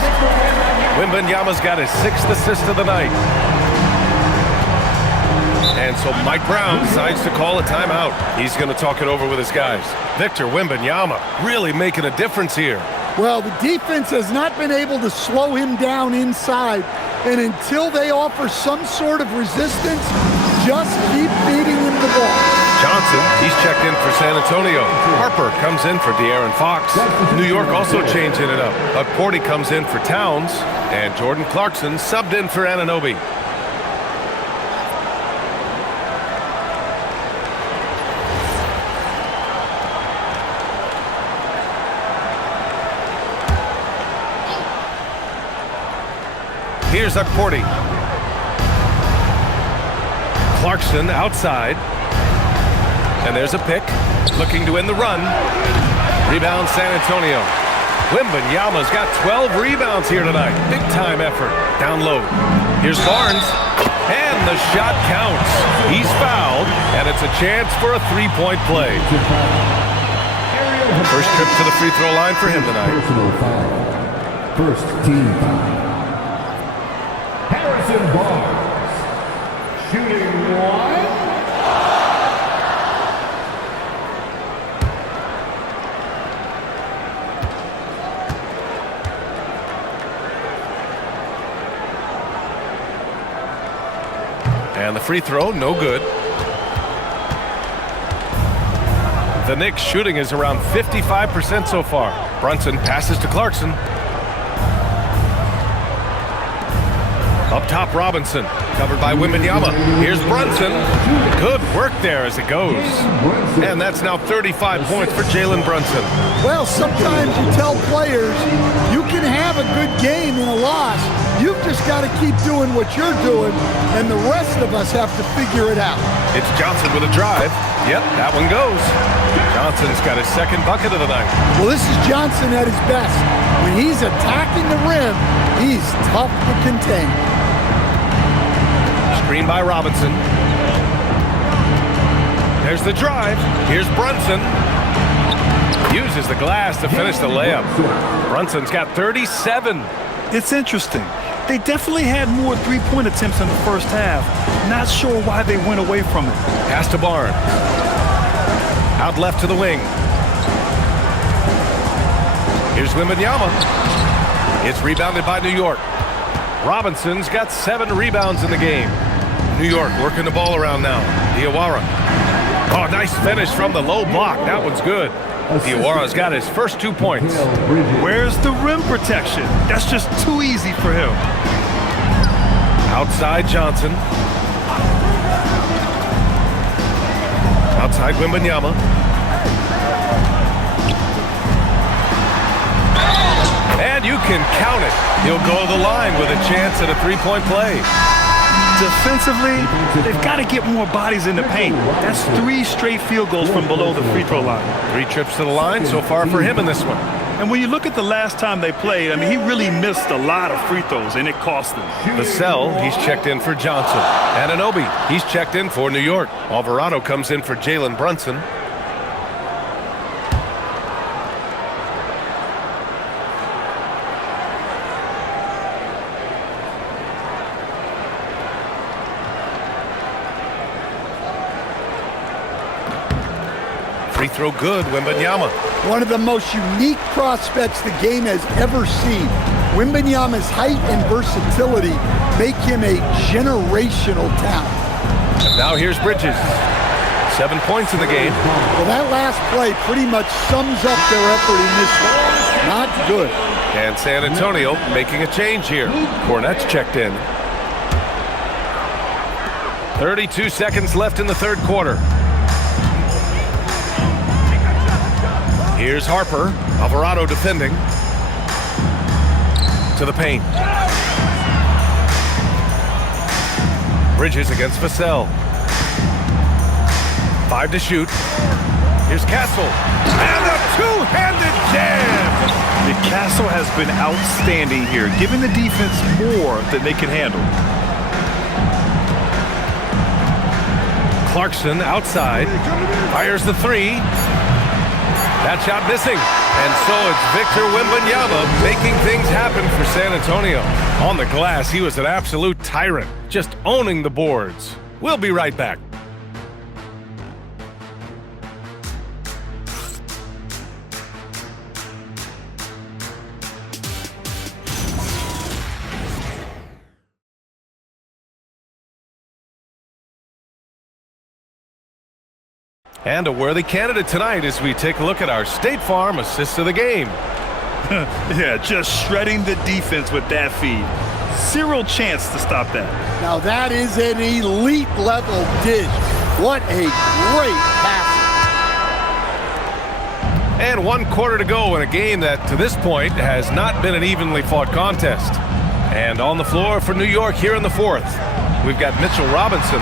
Wembanyama's got his 6th assist of the night. And so Mike Brown decides to call a timeout. He's going to talk it over with his guys. Victor Wembanyama really making a difference here. Well, the defense has not been able to slow him down inside. And until they offer some sort of resistance, just keep feeding him the ball. Johnson, he's checked in for San Antonio. Harper comes in for De'Aaron Fox. New York also changing it up. Porty comes in for Towns. And Jordan Clarkson subbed in for Anunoby. Here's Porty. Clarkson outside. And there's a pick. Looking to win the run. Rebound San Antonio. Wembanyama's got 12 rebounds here tonight. Big time effort. Down low. Here's Barnes. And the shot counts. He's fouled. And it's a chance for a 3-point play. First trip to the free throw line for him tonight. Personal foul. First team foul. Barnes, shooting 1. And the free throw, no good. The Knicks shooting is around 55% so far. Brunson passes to Clarkson. Up top, Robinson, covered by Wembanyama. Here's Brunson. Good work there as it goes. And that's now 35 points for Jalen Brunson. Well, sometimes you tell players you can have a good game in a loss. You've just got to keep doing what you're doing, and the rest of us have to figure it out. It's Johnson with a drive. Yep, that one goes. Johnson's got his second bucket of the night. Well, this is Johnson at his best. When he's attacking the rim, he's tough to contain. Screen by Robinson. There's the drive. Here's Brunson. Uses the glass to finish the layup. Brunson's got 37. It's interesting. They definitely had more three-point attempts in the first half. Not sure why they went away from it. Pass to Barnes. Out left to the wing. Here's Wembanyama. It's rebounded by New York. Robinson's got 7 rebounds in the game. New York working the ball around now. Diawara. Oh, nice finish from the low block. That one's good. Diawara's got his first 2 points. Where's the rim protection? That's just too easy for him. Outside Johnson. Outside Wembanyama. And you can count it. He'll go to the line with a chance at a three-point play. Defensively, they've got to get more bodies in the paint. That's 3 straight field goals from below the free throw line. 3 trips to the line so far for him in this one. And when you look at the last time they played, I mean, he really missed a lot of free throws, and it cost them. Vassell, he's checked in for Johnson. Anunoby, he's checked in for New York. Alvarado comes in for Jalen Brunson. Free throw good, Wembanyama. One of the most unique prospects the game has ever seen. Wembanyama's height and versatility make him a generational talent. And now here's Bridges. 7 points in the game. Well, that last play pretty much sums up their effort in this one. Not good. And San Antonio making a change here. Cornette's checked in. 32 seconds left in the third quarter. Here's Harper. Alvarado defending. To the paint. Bridges against Vassell. 5 to shoot. Here's Castle. And a two-handed jam! Castle has been outstanding here, giving the defense more than they can handle. Clarkson outside. Fires the 3. That shot missing. And so it's Victor Wembanyama making things happen for San Antonio. On the glass, he was an absolute tyrant, just owning the boards. We'll be right back. And a worthy candidate tonight as we take a look at our State Farm assist of the game. Yeah, just shredding the defense with that feed. Zero chance to stop that. Now that is an elite level dish. What a great pass. And 1 quarter to go in a game that to this point has not been an evenly fought contest. And on the floor for New York here in the fourth, we've got Mitchell Robinson.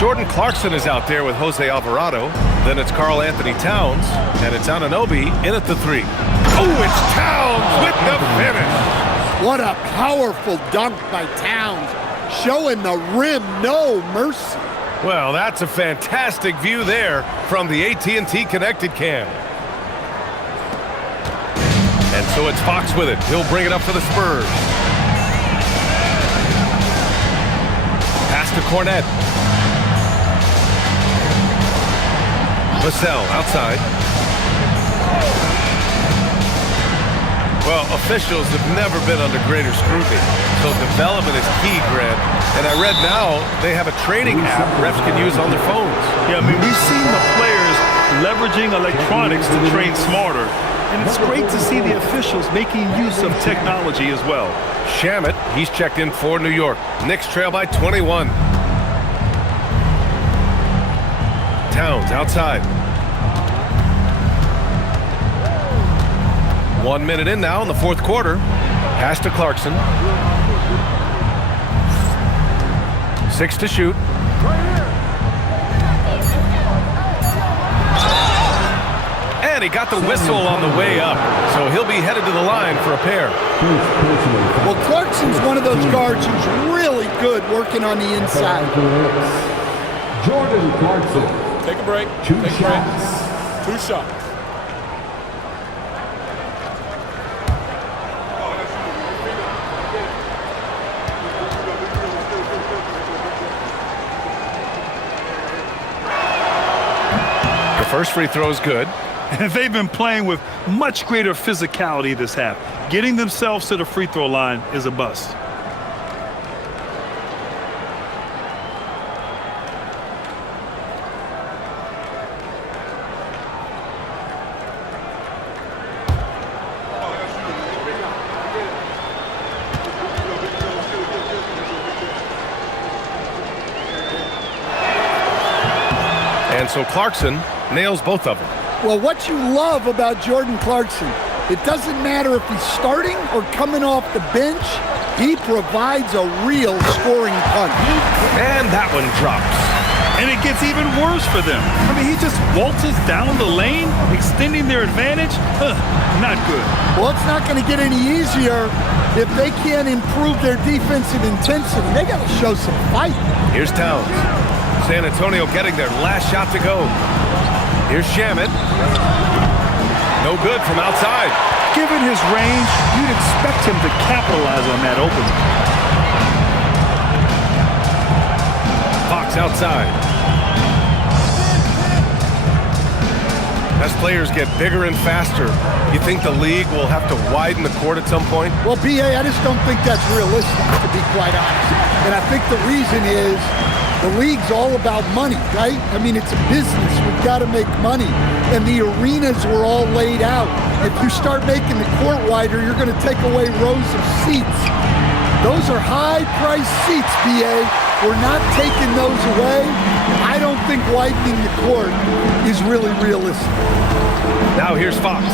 Jordan Clarkson is out there with Jose Alvarado. Then it's Karl Anthony Towns, and it's Anunoby in at the 3. Oh, it's Towns with the finish. What a powerful dunk by Towns, showing the rim no mercy. Well, that's a fantastic view there from the AT&T Connected Cam. And so it's Fox with it. He'll bring it up for the Spurs. Pass to Cornette. Vassell outside. Well, officials have never been under greater scrutiny, so development is key, Grant. And I read now they have a training app refs can use on their phones. Yeah, I mean, we've seen the players leveraging electronics to train smarter, and it's great to see the officials making use of technology as well. Shamet, he's checked in for New York. Knicks trail by 21. Towns outside. 1 minute in now in the fourth quarter. Pass to Clarkson. 6 to shoot. And he got the whistle on the way up, so he'll be headed to the line for a pair. Well, Clarkson's one of those guards who's really good working on the inside. Jordan Clarkson. Take a break. Two Take shots. a break. 2 shots. The first free throw is good. And they've been playing with much greater physicality this half. Getting themselves to the free throw line is a bust. And so Clarkson nails both of them. Well, what you love about Jordan Clarkson, it doesn't matter if he's starting or coming off the bench, he provides a real scoring punch. And that one drops. And it gets even worse for them. I mean, he just waltzes down the lane, extending their advantage. Not good. Well, it's not going to get any easier if they can't improve their defensive intensity. They got to show some fight. Here's Towns. San Antonio getting their last shot to go. Here's Shamet. No good from outside. Given his range, you'd expect him to capitalize on that opening. Fox outside. As players get bigger and faster, you think the league will have to widen the court at some point? Well, B.A., I just don't think that's realistic, to be quite honest. And I think the reason is the league's all about money, right? I mean, it's a business. We've got to make money. And the arenas were all laid out. If you start making the court wider, you're going to take away rows of seats. Those are high-priced seats, B.A. We're not taking those away. I don't think widening the court is really realistic. Now here's Fox.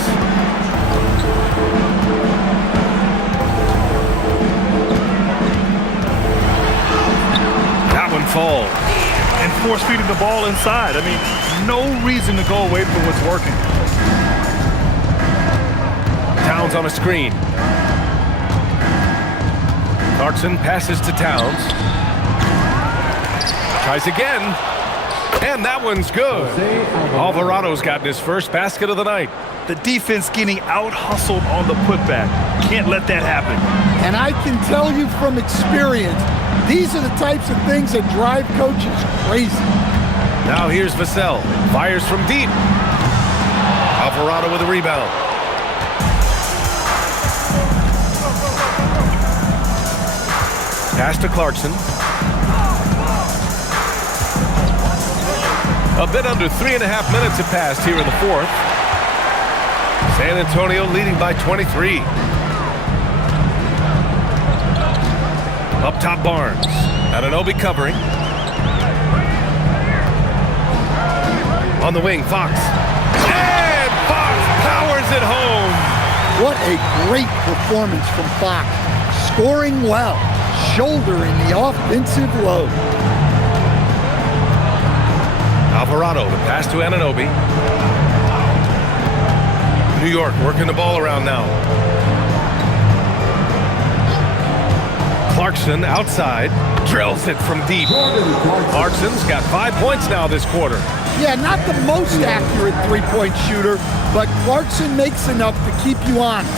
That one falls. And force feeding the ball inside. I mean, no reason to go away from what's working. Towns on a screen. Clarkson passes to Towns. Tries again. And that one's good. Alvarado's gotten his first basket of the night. The defense getting out-hustled on the putback. Can't let that happen. And I can tell you from experience, these are the types of things that drive coaches crazy. Now here's Vassell. Fires from deep. Alvarado with a rebound. Pass to Clarkson. A bit under 3.5 minutes have passed here in the fourth. San Antonio leading by 23. Up top, Barnes. Anunoby covering. On the wing, Fox. And Fox powers it home. What a great performance from Fox. Scoring well, shouldering the offensive load. Alvarado, the pass to Anunoby. New York working the ball around now. Clarkson outside, drills it from deep. Clarkson's got 5 points now this quarter. Yeah, not the most accurate three-point shooter, but Clarkson makes enough to keep you honest.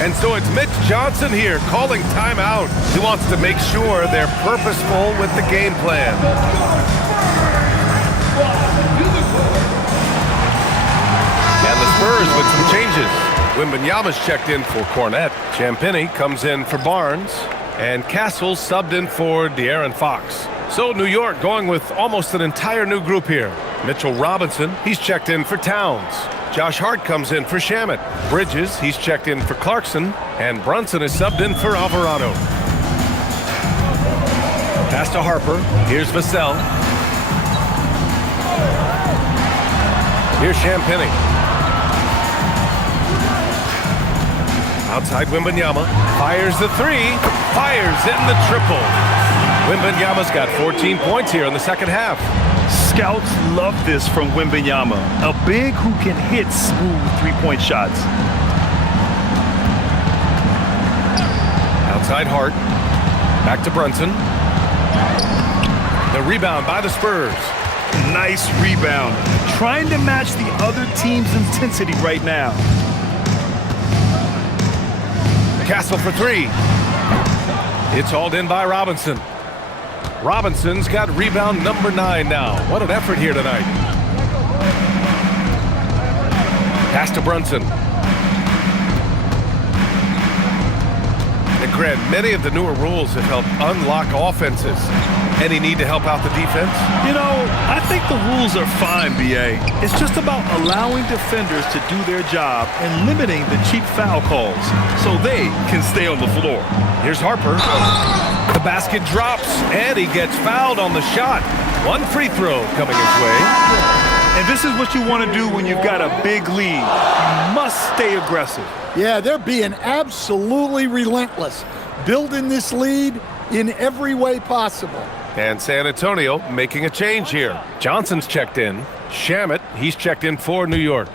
And so it's Mitch Johnson here calling timeout. He wants to make sure they're purposeful with the game plan. And the Spurs with some changes. Wembanyama's checked in for Cornette. Champagnie comes in for Barnes. And Castle subbed in for De'Aaron Fox. So New York going with almost an entire new group here. Mitchell Robinson, he's checked in for Towns. Josh Hart comes in for Shamet. Bridges, he's checked in for Clarkson. And Brunson is subbed in for Alvarado. Pass to Harper. Here's Vassell. Here's Champagnie. Outside Wembanyama. Fires the three. Fires in the triple. Wembanyama's got 14 points here in the second half. Scouts love this from Wembanyama. A big who can hit smooth three-point shots. Outside Hart. Back to Brunson. The rebound by the Spurs. Nice rebound. Trying to match the other team's intensity right now. Castle for three. It's hauled in by Robinson. Robinson's got rebound number 9 now. What an effort here tonight. Pass to Brunson. And Grant, many of the newer rules have helped unlock offenses. Any need to help out the defense? You know, I think the rules are fine, B.A. It's just about allowing defenders to do their job and limiting the cheap foul calls so they can stay on the floor. Here's Harper. The basket drops, and he gets fouled on the shot. One free throw coming his way. And this is what you want to do when you've got a big lead. You must stay aggressive. Yeah, they're being absolutely relentless, building this lead in every way possible. And San Antonio making a change here. Johnson's checked in. Shamet, he's checked in for New York.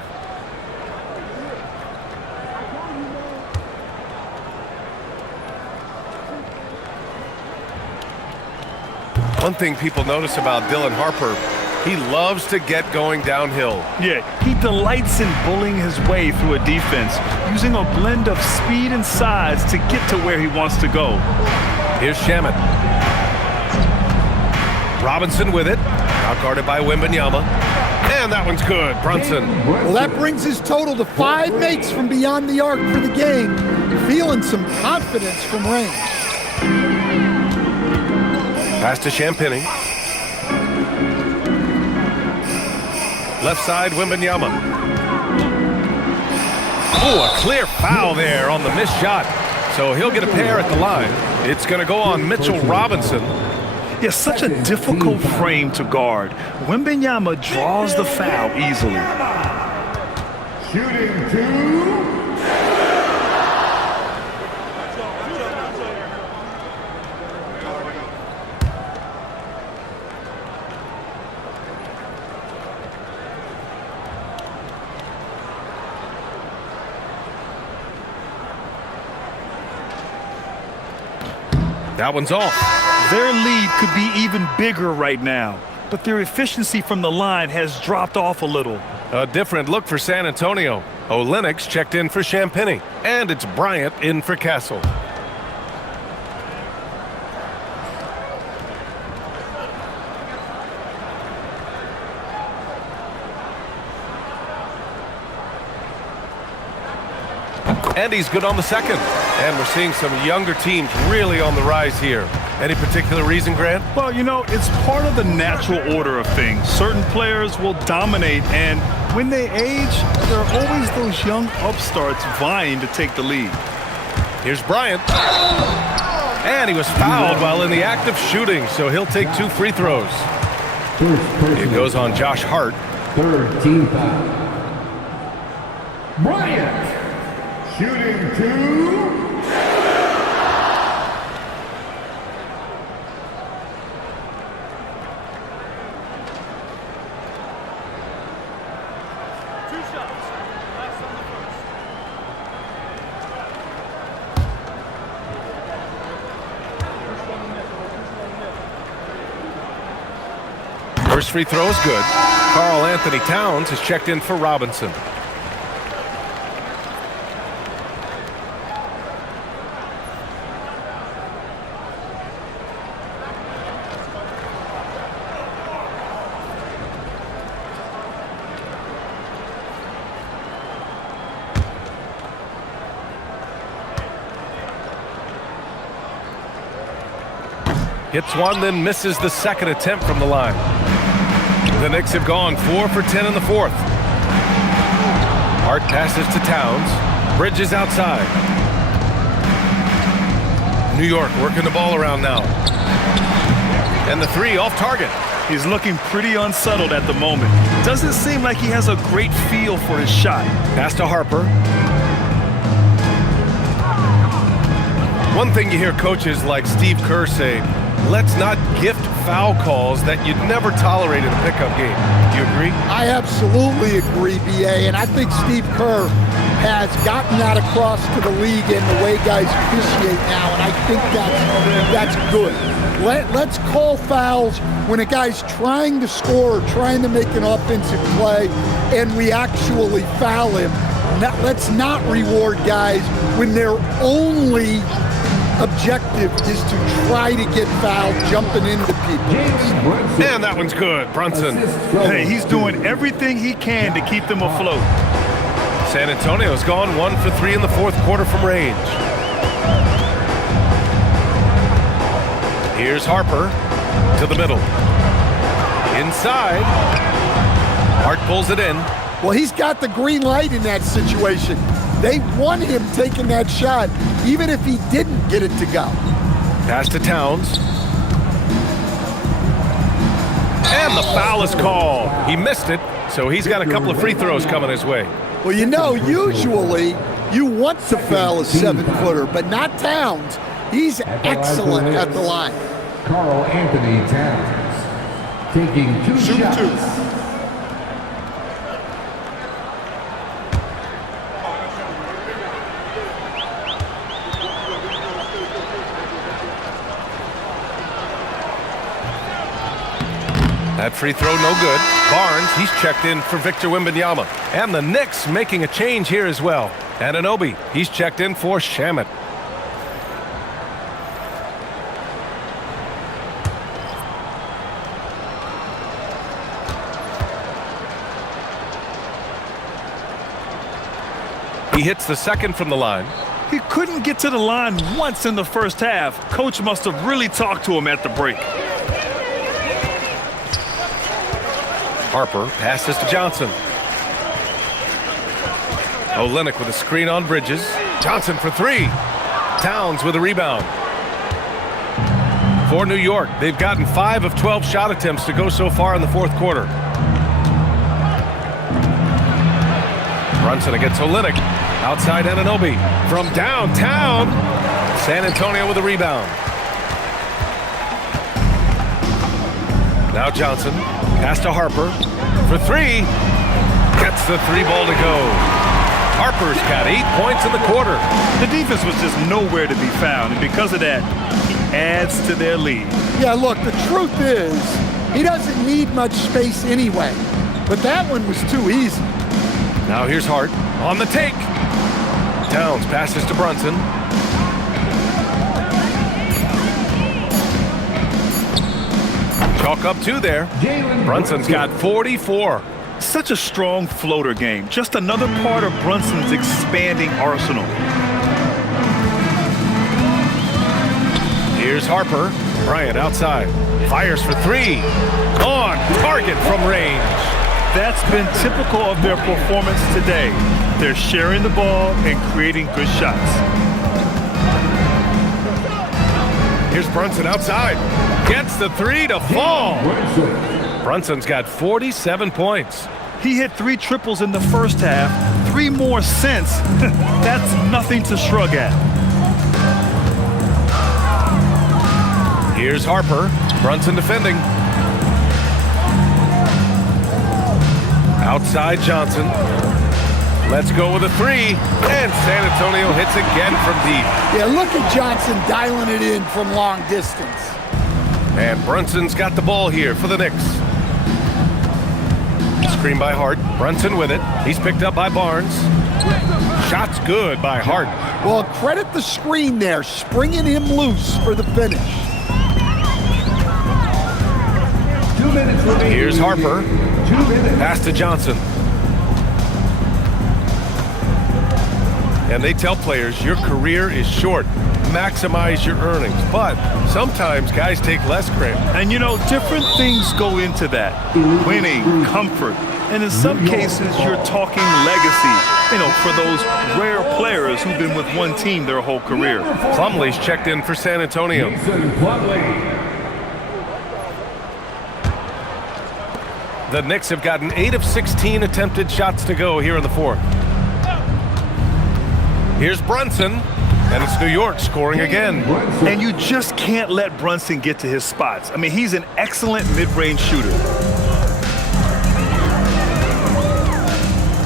One thing people notice about Dylan Harper, he loves to get going downhill. Yeah, he delights in bullying his way through a defense, using a blend of speed and size to get to where he wants to go. Here's Shamet. Robinson with it. Out guarded by Wembanyama. And that one's good. Brunson. Well, that brings his total to 5 makes from beyond the arc for the game. Feeling some confidence from range. Pass to Champagnie. Left side, Wembanyama. Oh, a clear foul there on the missed shot. So he'll get a pair at the line. It's going to go on Mitchell Robinson. Yeah, such a difficult frame to guard. Wembanyama draws the foul easily. Shooting 2. That one's off. Their lead could be even bigger right now, but their efficiency from the line has dropped off a little. A different look for San Antonio. Olenek's checked in for Champagnie, and it's Bryant in for Castle. And he's good on the second. And we're seeing some younger teams really on the rise here. Any particular reason, Grant? Well, you know, it's part of the natural order of things. Certain players will dominate, and when they age, there are always those young upstarts vying to take the lead. Here's Bryant. And he was fouled while in the act of shooting, so he'll take 2 free throws. It goes on Josh Hart. Third team foul. Bryant. Shooting 2. First free throw is good. Karl Anthony Towns has checked in for Robinson. Hits one, then misses the second attempt from the line. The Knicks have gone 4 for 10 in the fourth. Hart passes to Towns. Bridges outside. New York working the ball around now. And the three off target. He's looking pretty unsettled at the moment. Doesn't seem like he has a great feel for his shot. Pass to Harper. One thing you hear coaches like Steve Kerr say, let's not gift foul calls that you'd never tolerate in a pickup game. Do you agree? I absolutely agree, B.A., and I think Steve Kerr has gotten that across to the league in the way guys officiate now, and I think that's good. Let's call fouls when a guy's trying to score or trying to make an offensive play and we actually foul him. Let's not reward guys when their only objective is to try to get fouled jumping into people. And that one's good. Brunson. Hey, he's doing everything he can to keep them afloat. San Antonio's gone 1 for 3 in the fourth quarter from range. Here's Harper to the middle. Inside. Hart pulls it in. Well, he's got the green light in that situation. They want him taking that shot, even if he didn't get it to go. Pass to Towns. And the foul is called. He missed it, so he's got a couple of free throws coming his way. Well, you know, usually you want to foul a 7-footer, but not Towns. He's excellent at the line. Carl Anthony Towns taking two shots. That free throw no good. Barnes, he's checked in for Victor Wembanyama. And the Knicks making a change here as well. Anunoby, he's checked in for Shamet. He hits the second from the line. He couldn't get to the line once in the first half. Coach must have really talked to him at the break. Harper passes to Johnson. Olynyk with a screen on Bridges. Johnson for three. Towns with a rebound. For New York, they've gotten 5 of 12 shot attempts to go so far in the fourth quarter. Brunson against Olynyk. Outside Anunoby. From downtown. San Antonio with a rebound. Now Johnson. Pass to Harper. For three. Gets the three ball to go. Harper's got 8 points in the quarter. The defense was just nowhere to be found, and because of that, he adds to their lead. Yeah, look, the truth is, he doesn't need much space anyway. But that one was too easy. Now here's Hart on the take. Towns passes to Brunson. Chalk up 2 there. Brunson's got 44. Such a strong floater game. Just another part of Brunson's expanding arsenal. Here's Harper. Bryant outside. Fires for 3. On target from range. That's been typical of their performance today. They're sharing the ball and creating good shots. Here's Brunson outside. Gets the 3 to fall. Brunson's got 47 points. He hit 3 triples in the first half, 3 more since. That's nothing to shrug at. Here's Harper. Brunson defending. Outside Johnson. Let's go with a 3. And San Antonio hits again from deep. Yeah, look at Johnson dialing it in from long distance. And Brunson's got the ball here for the Knicks. Screen by Hart. Brunson with it. He's picked up by Barnes. Shot's good by Hart. Well, credit the screen there, springing him loose for the finish. 2 minutes remaining. Here's Harper. 2 minutes. Pass to Johnson. And they tell players your career is short. maximize your earnings. But sometimes guys take less, Grant. And you know, different things go into that. Winning, comfort, and in some cases, you're talking legacy. You know, for those rare players who've been with one team their whole career. Plumlee's checked in for San Antonio. The Knicks have gotten 8 of 16 attempted shots to go here in the fourth. Here's Brunson, and it's New York scoring again. And you just can't let Brunson get to his spots. I mean, he's an excellent mid-range shooter.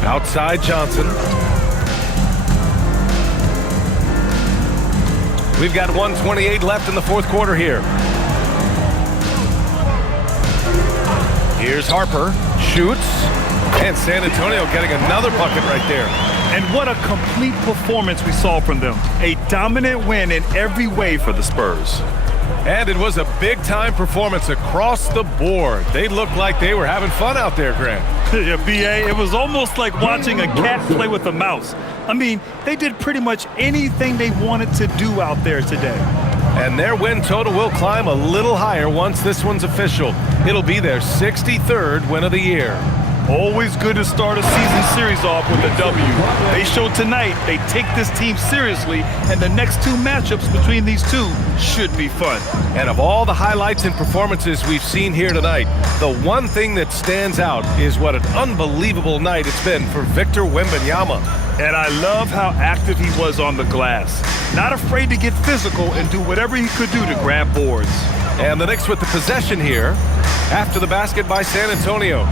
Outside Johnson. We've got 1:28 left in the fourth quarter here. Here's Harper, shoots, and San Antonio getting another bucket right there. And what a complete performance we saw from them. A dominant win in every way for the Spurs. And it was a big-time performance across the board. They looked like they were having fun out there, Grant. Yeah, B.A., it was almost like watching a cat play with a mouse. I mean, they did pretty much anything they wanted to do out there today. And their win total will climb a little higher once this one's official. It'll be their 63rd win of the year. Always good to start a season series off with a W. They showed tonight they take this team seriously, and the next two matchups between these two should be fun. And of all the highlights and performances we've seen here tonight, the one thing that stands out is what an unbelievable night it's been for Victor Wembanyama. And I love how active he was on the glass. Not afraid to get physical and do whatever he could do to grab boards. And the Knicks with the possession here after the basket by San Antonio.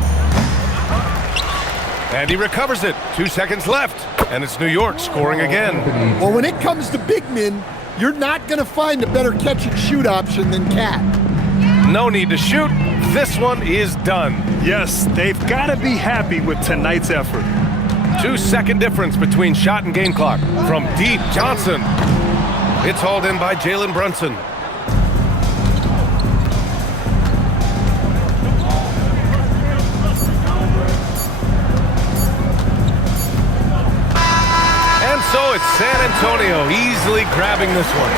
And he recovers it. 2 seconds left. And it's New York scoring again. Well, when it comes to big men, you're not going to find a better catch-and-shoot option than Cat. No need to shoot. This one is done. Yes, they've got to be happy with tonight's effort. 2-second difference between shot and game clock. From deep, Johnson. It's hauled in by Jalen Brunson. So it's San Antonio easily grabbing this one.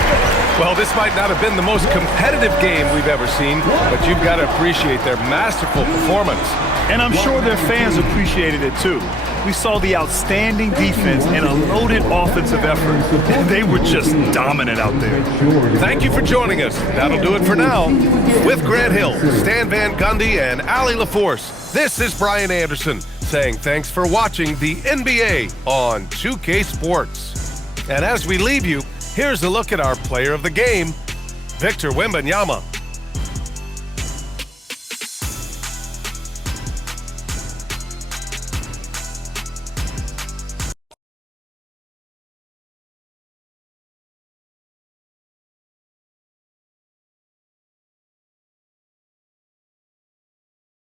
Well, this might not have been the most competitive game we've ever seen, but you've got to appreciate their masterful performance. And I'm sure their fans appreciated it too. We saw the outstanding defense and a loaded offensive effort. And they were just dominant out there. Thank you for joining us. That'll do it for now. With Grant Hill, Stan Van Gundy, and Allie LaForce, this is Brian Anderson saying thanks for watching the NBA on 2K Sports. And as we leave you, here's a look at our player of the game, Victor Wembanyama.